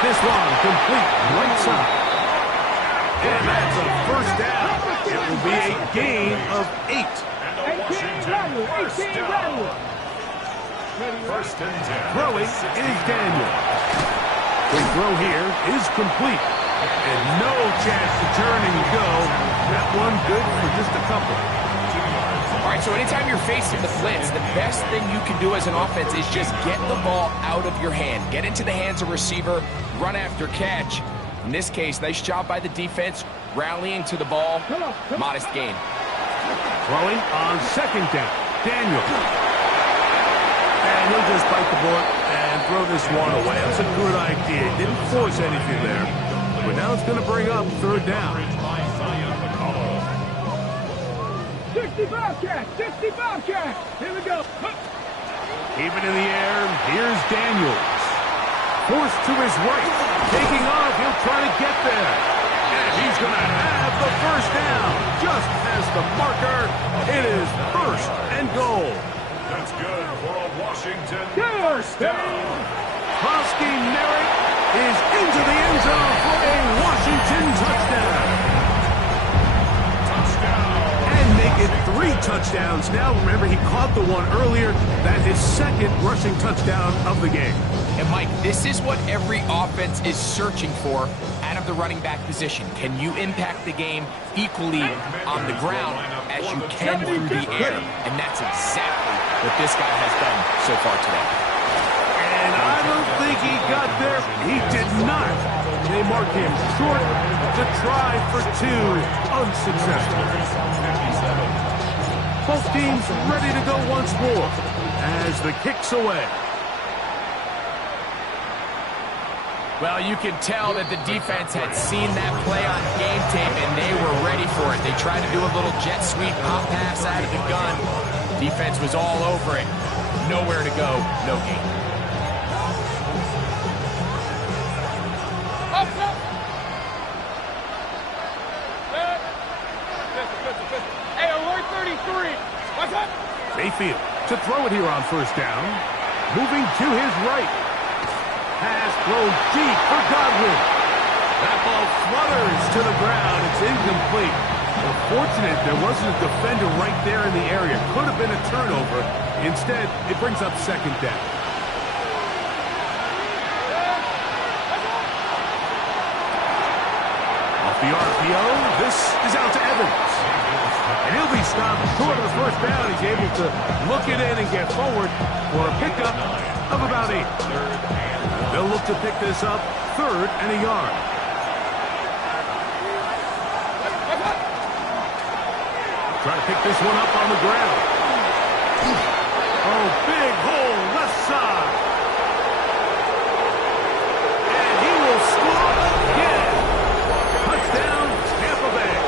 This one complete right side. And that's a 1st down. It will be a gain of 8. And a Washington 1st down. 1st and 10. Throwing is Daniel. The throw here is complete. And no chance to turn and go. That one good for just a couple. All right, so anytime you're facing the blitz, the best thing you can do as an offense is just get the ball out of your hand. Get into the hands of receiver, run after catch. In this case, nice job by the defense, rallying to the ball. Modest gain. Throwing on 2nd down. Daniel. And he'll just bite the bullet and throw this one away. That's a good idea. Didn't force anything there. But now it's going to bring up 3rd down. 65 catch. 65 catch. Here we go. Keep it in the air. Here's Daniels. Forced to his right. Taking off. He'll try to get there. And he's going to have the 1st down. Just as the marker. It is 1st and goal. That's good for a Washington Yes. 1st down. Krosky Merritt is into the end zone for a Washington touchdown. And make it 3 touchdowns now. Remember, he caught the one earlier. That's his 2nd rushing touchdown of the game. And Mike, this is what every offense is searching for out of the running back position. Can you impact the game equally on the ground as you can through the air? And that's exactly what this guy has done so far today. And I don't think he got there. He did not. They mark him short to try for 2, unsuccessful. Both teams ready to go once more as the kick's away. Well, you can tell that the defense had seen that play on game tape, and they were ready for it. They tried to do a little jet sweep pop pass out of the gun. Defense was all over it. Nowhere to go, no gain. Hey, alert 33. What's up? Mayfield to throw it here on 1st down. Moving to his right. Pass thrown deep for Godwin. That ball flutters to the ground. It's incomplete. Unfortunate there wasn't a defender right there in the area. Could have been a turnover. Instead, it brings up 2nd down. Off the RPO, this is out to Evans. And he'll be stopped short of the 1st down. He's able to look it in and get forward for a pickup of about 8. They'll look to pick this up 3rd and a yard. Try to pick this one up on the ground. Oh, big hole, left side. And he will score again. Touchdown, Tampa Bay.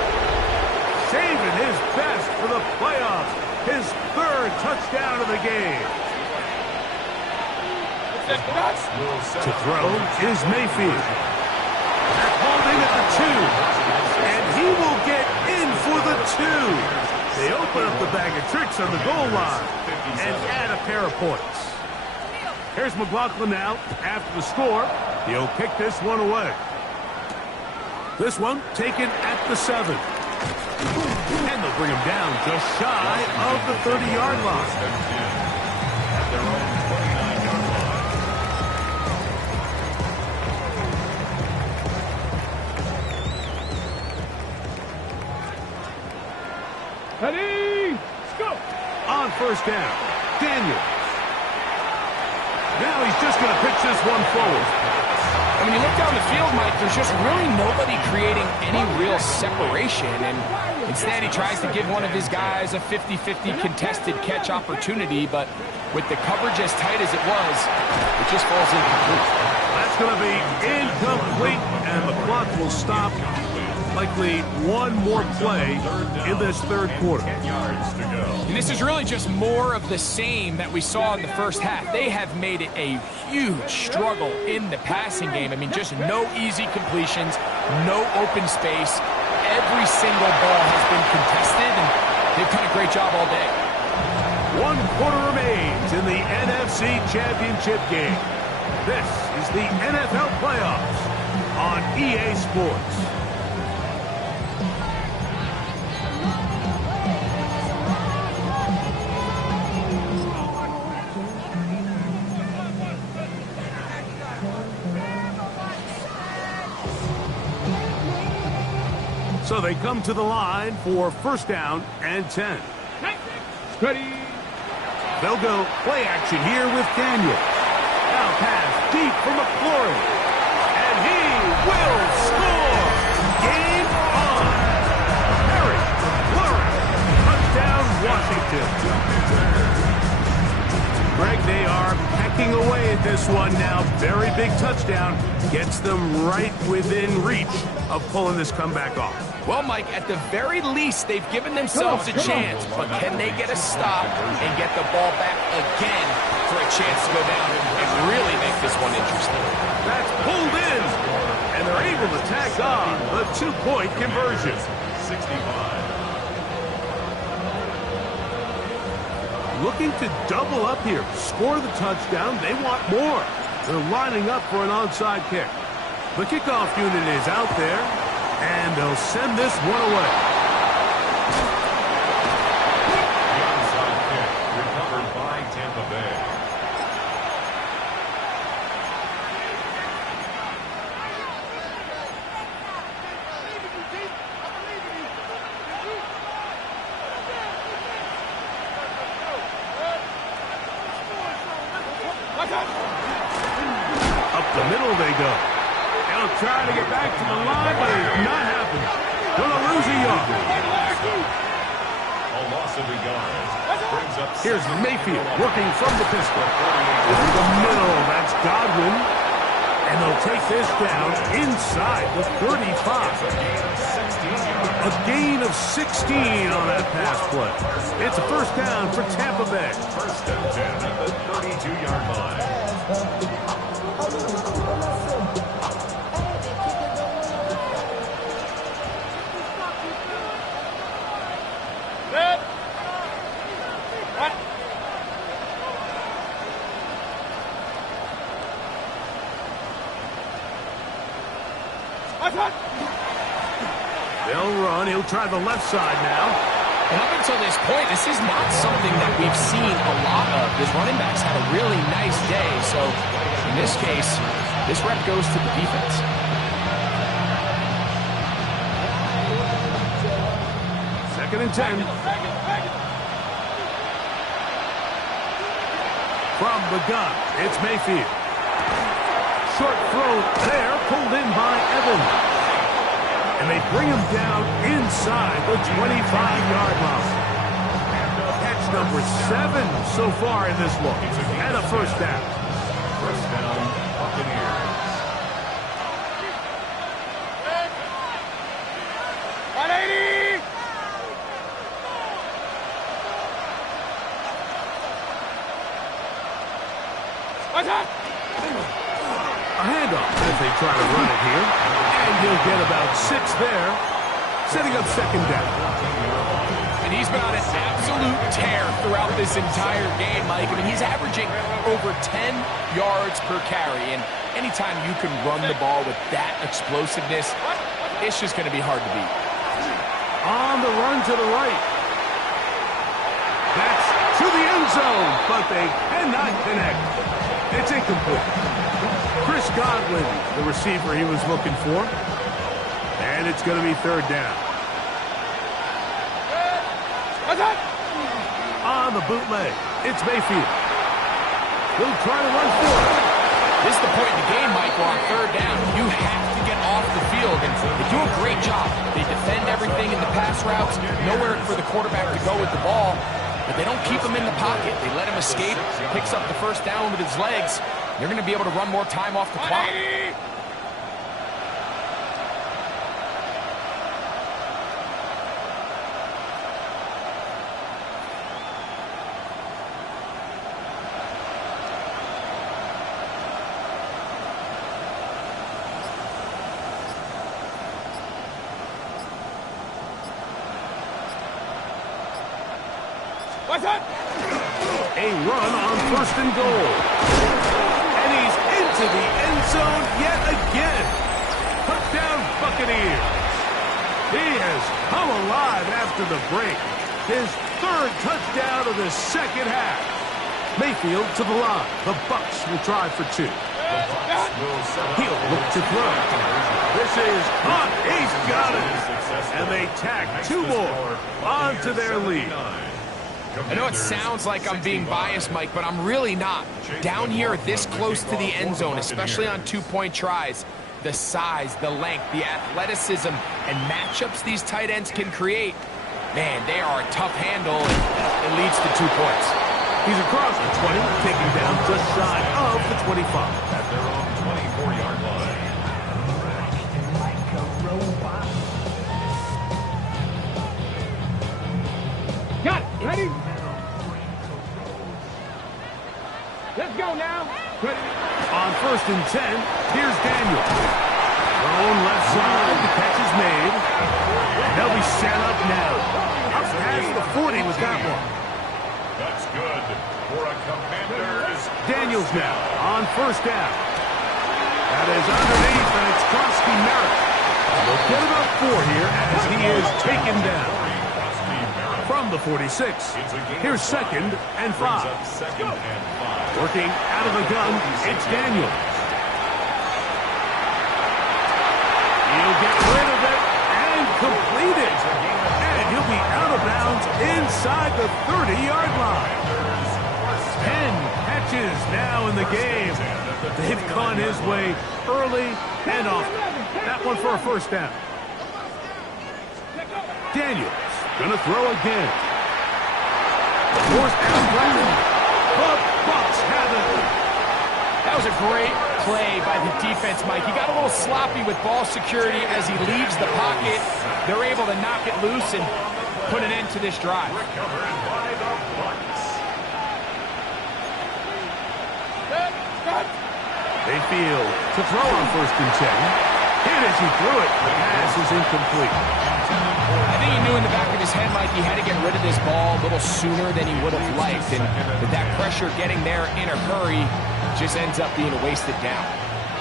Saving his best for the playoffs. His third touchdown of the game. To throw is Mayfield. They're holding at the 2. And he will get in for the 2. They open up the bag of tricks on the goal line and add a pair of points. Here's McLaughlin now after the score. He'll kick this one away. This one taken at the 7. And they'll bring him down just shy of the 30-yard line. At their own 29-yard line. Ready, go! On first down, Daniels. Now he's just going to pitch this one forward. And when you look down the field, Mike, there's just really nobody creating any real separation. And instead, he tries to give one of his guys a 50-50 contested catch opportunity. But with the coverage as tight as it was, it just falls incomplete. That's going to be incomplete, and the clock will stop. Likely one more play in this third quarter. 10 yards to go. And this is really just more of the same that we saw in the first half. They have made it a huge struggle in the passing game. I mean, just no easy completions, no open space. Every single ball has been contested, and they've done a great job all day. 1 quarter remains in the NFC Championship game. This is the NFL Playoffs on EA Sports. So they come to the line for first down and 10. Ready. They'll go play action here with Daniel. Now pass deep for McLaurin. And he will score. Game on. Harry McLaurin. Touchdown, Washington. Greg, they are pecking away at this one now. Very big touchdown. Gets them right within reach of pulling this comeback off. Well, Mike, at the very least, they've given themselves a chance. But can they get a stop and get the ball back again for a chance to go down and really make this one interesting? That's pulled in, and they're able to tack on the 2-point conversion. 65. Looking to double up here, score the touchdown. They want more. They're lining up for an onside kick. The kickoff unit is out there, and they'll send this one away. The onside kick recovered by Tampa Bay. Up the middle they go. They'll try to get back to the line, but it's not happening. Gonna lose a yard. A loss of a yard. Brings up Here's Mayfield working from the pistol. In the middle, that's Godwin. And they'll take this down inside the 35. A gain of 16 on that pass play. It's a first down for Tampa Bay. First and 10 at the 32-yard line. They'll run. He'll try the left side now. And up until this point, this is not something that we've seen a lot of. His running backs had a really nice day. So in this case, this rep goes to the defense. Second and 10. From the gun, it's Mayfield. Short throw there, pulled in by Evans. And they bring him down inside the 25-yard line. Catch number 7 so far in this look. And a first down. First down, Buccaneers. A handoff as they try to run it here. And he'll get about 6 there, setting up second down. And he's been on an absolute tear throughout this entire game, Mike. I mean, he's averaging over 10 yards per carry. And anytime you can run the ball with that explosiveness, it's just going to be hard to beat. On the run to the right. That's to the end zone, but they cannot connect. It's incomplete. Chris Godwin, the receiver he was looking for. And it's going to be third down. On the bootleg, it's Mayfield. He'll try to run for it. This is the point in the game, Mike, where on third down, you have to get off the field. And they do a great job. They defend everything in the pass routes. Nowhere for the quarterback to go with the ball. But they don't keep him in the pocket. They let him escape. Picks up the first down with his legs. They're going to be able to run more time off the clock. A run on first and goal. And he's into the end zone yet again. Touchdown, Buccaneers. He has come alive after the break. His third touchdown of the second half. Mayfield to the line. The Bucs will try for 2. He'll look to throw. This is hot. He's got it. And they tack 2 more onto their lead. I know it sounds like I'm being biased, Mike, but I'm really not. Down here this close to the end zone, especially on 2-point tries, the size, the length, the athleticism, and matchups these tight ends can create, man, they are a tough handle, and it leads to 2 points. He's across the 20, taking down just shy of the 25. At their own 24-yard line. Got it. Ready? Let's go now. Ready? On first and 10, here's Daniel. Thrown left side, the catch is made. They'll be set up now. Up past the 40 with that one. That's good for a Commanders. Daniels now on first down. That is underneath, and it's Krosky Merritt. They'll get about 4 here as he is taken down. From the 46, here's second and 5. Working out of the gun, it's Daniels. He'll get rid of it and complete it. And he'll be out of bounds inside the 30-yard line. 10 catches now in the game. They've gone his way early and often. That one for a first down. Daniels gonna throw again. Forced down play. The Bucs have it. That was a great play by the defense, Mike. He got a little sloppy with ball security as he leaves the pocket. They're able to knock it loose and put an end to this drive. Recovered by the Bucs. Mayfield to throw on first and 10. Hit as he threw it. The pass is incomplete. I think he knew in the back of his head, Mike, he had to get rid of this ball a little sooner than he would have liked. And with that pressure getting there in a hurry, just ends up being a wasted down.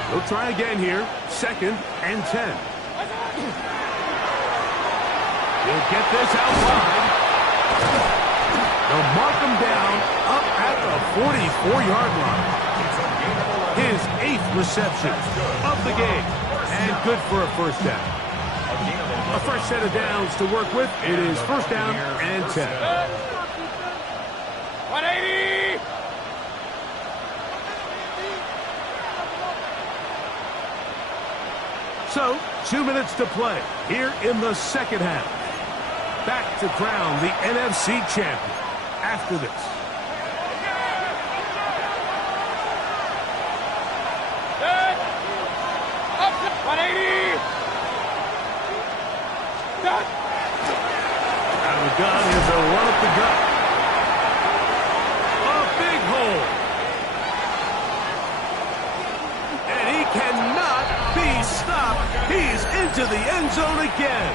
He'll try again here. Second and 10. He'll get this out wide. They'll mark him down up at the 44-yard line. His 8th reception of the game. And good for a first down. A fresh set of downs to work with. It is first down and 10. 180! So, 2 minutes to play here in the second half. Back to crown the NFC champion after this. Out of the gun is a run up the gut. A big hole. And he cannot be stopped. He's into the end zone again.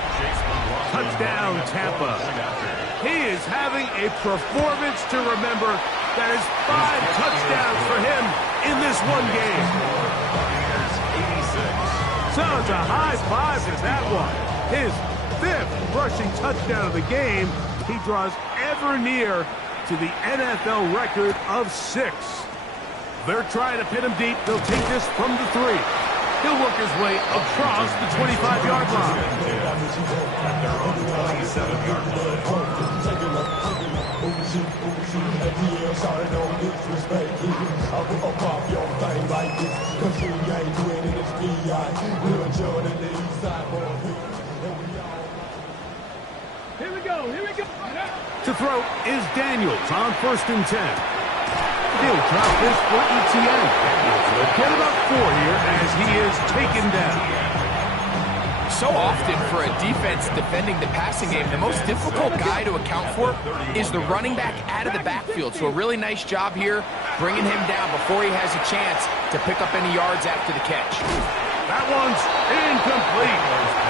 Touchdown, Tampa. He is having a performance to remember. That is 5 touchdowns for him in this one game. So it's a high five for that one. His 5th rushing touchdown of the game. He draws ever near to the NFL record of 6. They're trying to pin him deep. They'll take this from the 3. He'll work his way across the 25-yard line. At their own 27-yard line. Here we go, here we go. To throw is Daniels on 1st and 10. He'll drop this for ETN. He'll get about 4 here as he is taken down. So often for a defense defending the passing game, the most difficult guy to account for is the running back out of the backfield. So a really nice job here, bringing him down before he has a chance to pick up any yards after the catch. That one's incomplete.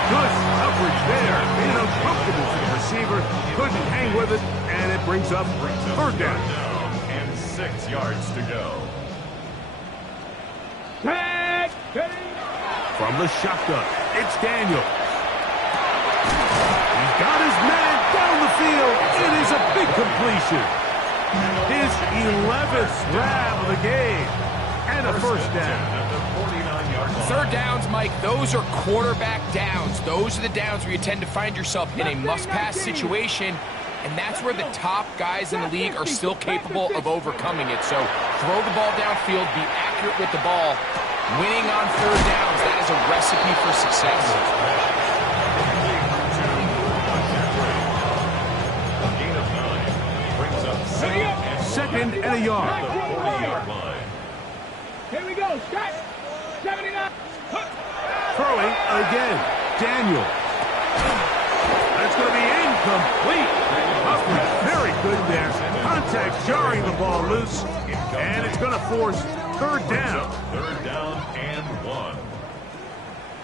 Good coverage there. Made it uncomfortable for the receiver. Couldn't hang with it, and it brings up 3rd down. And 6 yards to go. From the shotgun, it's Daniels. He's got his man down the field. It is a big completion. His 11th grab of the game. And a 1st down. 3rd downs, Mike, those are quarterback downs. Those are the downs where you tend to find yourself in a must-pass situation, and that's where the top guys in the league are still capable of overcoming it. So throw the ball downfield, be accurate with the ball. Winning on 3rd downs, that is a recipe for success. Second and a yard. Here we go, Scott. 79. Throwing again, Daniel. That's going to be incomplete. Coverage very good there. Contact jarring the ball loose, and it's going to force 3rd down. 3rd down and 1.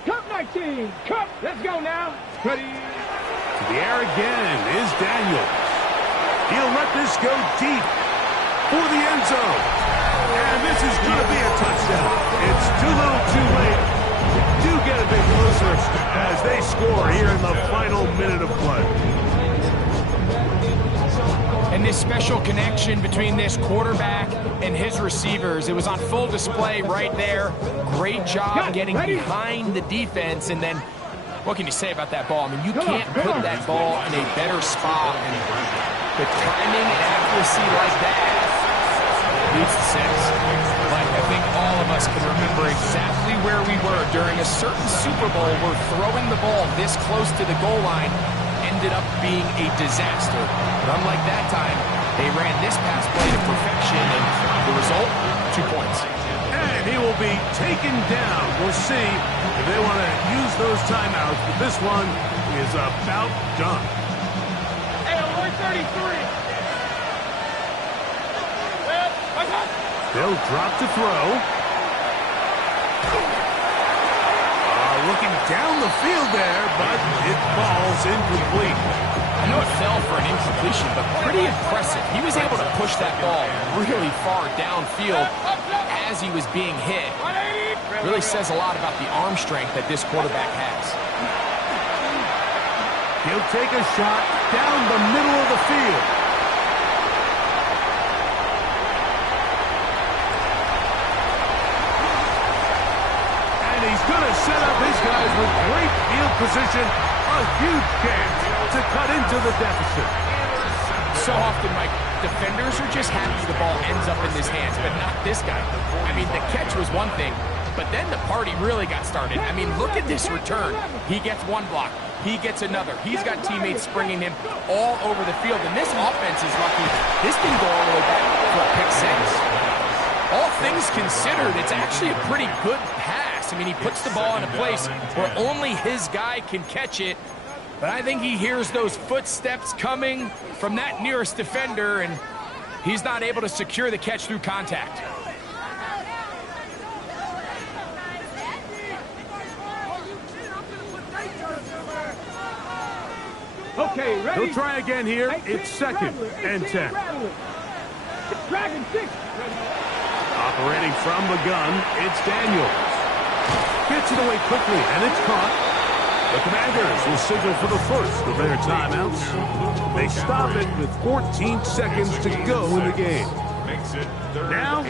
Cup 19. Cup. Let's go now. Ready. To the air again is Daniels. He'll let this go deep for the end zone. And this is going to be a touchdown. It's too little too late. We do get a bit closer as they score here in the final minute of play. And this special connection between this quarterback and his receivers, it was on full display right there. Great job getting behind the defense. And then, what can you say about that ball? I mean, you can't put that ball in a better spot. And the timing and accuracy like that leads to 6. Like, I think all of us can remember exactly where we were during a certain Super Bowl where throwing the ball this close to the goal line ended up being a disaster. But unlike that time, they ran this pass play to perfection, and the result, 2 points. And he will be taken down. We'll see if they want to use those timeouts, but this one is about done. Hey, 133. They'll drop to throw. Looking down the field there, but it falls incomplete. I know it fell for an incompletion, but pretty impressive. He was able to push that ball really far downfield as he was being hit. Really says a lot about the arm strength that this quarterback has. He'll take a shot down the middle of the field. He's going to set up his guys with great field position. A huge chance to cut into the deficit. So often, Mike, defenders are just happy the ball ends up in his hands, but not this guy. I mean, the catch was one thing. But then the party really got started. I mean, look at this return. He gets one block. He gets another. He's got teammates springing him all over the field. And this offense is lucky. This didn't go all the way back for a pick six. All things considered, it's actually a pretty good pass. I mean, he puts the ball in a place where only his guy can catch it. But I think he hears those footsteps coming from that nearest defender, and he's not able to secure the catch through contact. Okay, ready? He'll try again here. It's 2nd and 10. Dragon 6. Operating from the gun, it's Daniels. Gets it away quickly, and it's caught. The Commanders will signal for the first of their timeouts. They stop it with 14 seconds to go in the game. Now,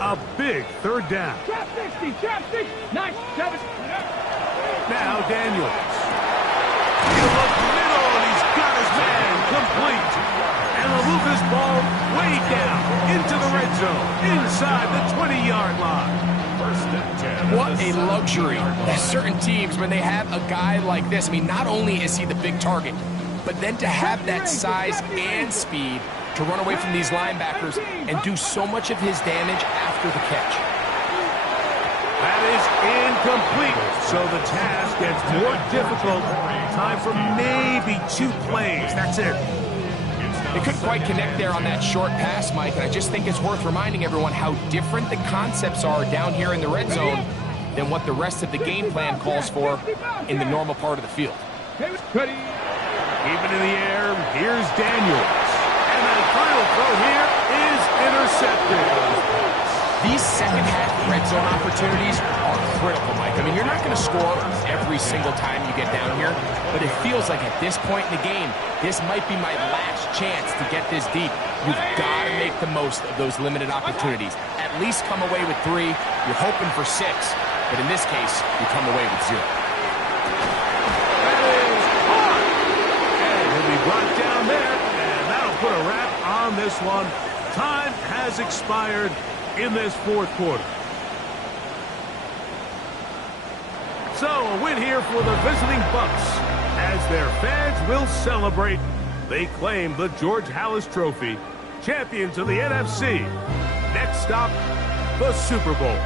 a big 3rd down. Trap 60, trap 6, 9, 7. Now Daniels. He'll look middle, and he's got his man complete. And they'll move this ball way down into the red zone, inside the 20-yard line. What a luxury. There's certain teams, when they have a guy like this, I mean, not only is he the big target, but then to have that size and speed to run away from these linebackers and do so much of his damage after the catch. That is incomplete, so the task gets more difficult. Time for maybe 2 plays. That's it. They couldn't quite connect there on that short pass, Mike, and I just think it's worth reminding everyone how different the concepts are down here in the red zone than what the rest of the game plan calls for in the normal part of the field. Ready? Even in the air, here's Daniels. And the final throw here is intercepted. These second-half red zone opportunities are critical, Mike. I mean, you're not going to score every single time you get down here, but it feels like at this point in the game, this might be my last chance to get this deep. You've got to make the most of those limited opportunities. At least come away with 3. You're hoping for 6, but in this case, you come away with 0. That is hard. And he'll be brought down there, and that'll put a wrap on this one. Time has expired in this 4th quarter. So, a win here for the visiting Bucs. As their fans will celebrate, they claim the George Halas Trophy, champions of the NFC. Next stop, the Super Bowl.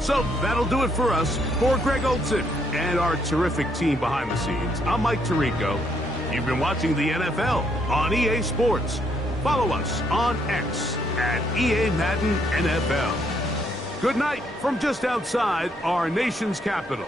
So, that'll do it for us. For Greg Olson and our terrific team behind the scenes, I'm Mike Tirico. You've been watching the NFL on EA Sports. Follow us on X at EA Madden NFL. Good night from just outside our nation's capital.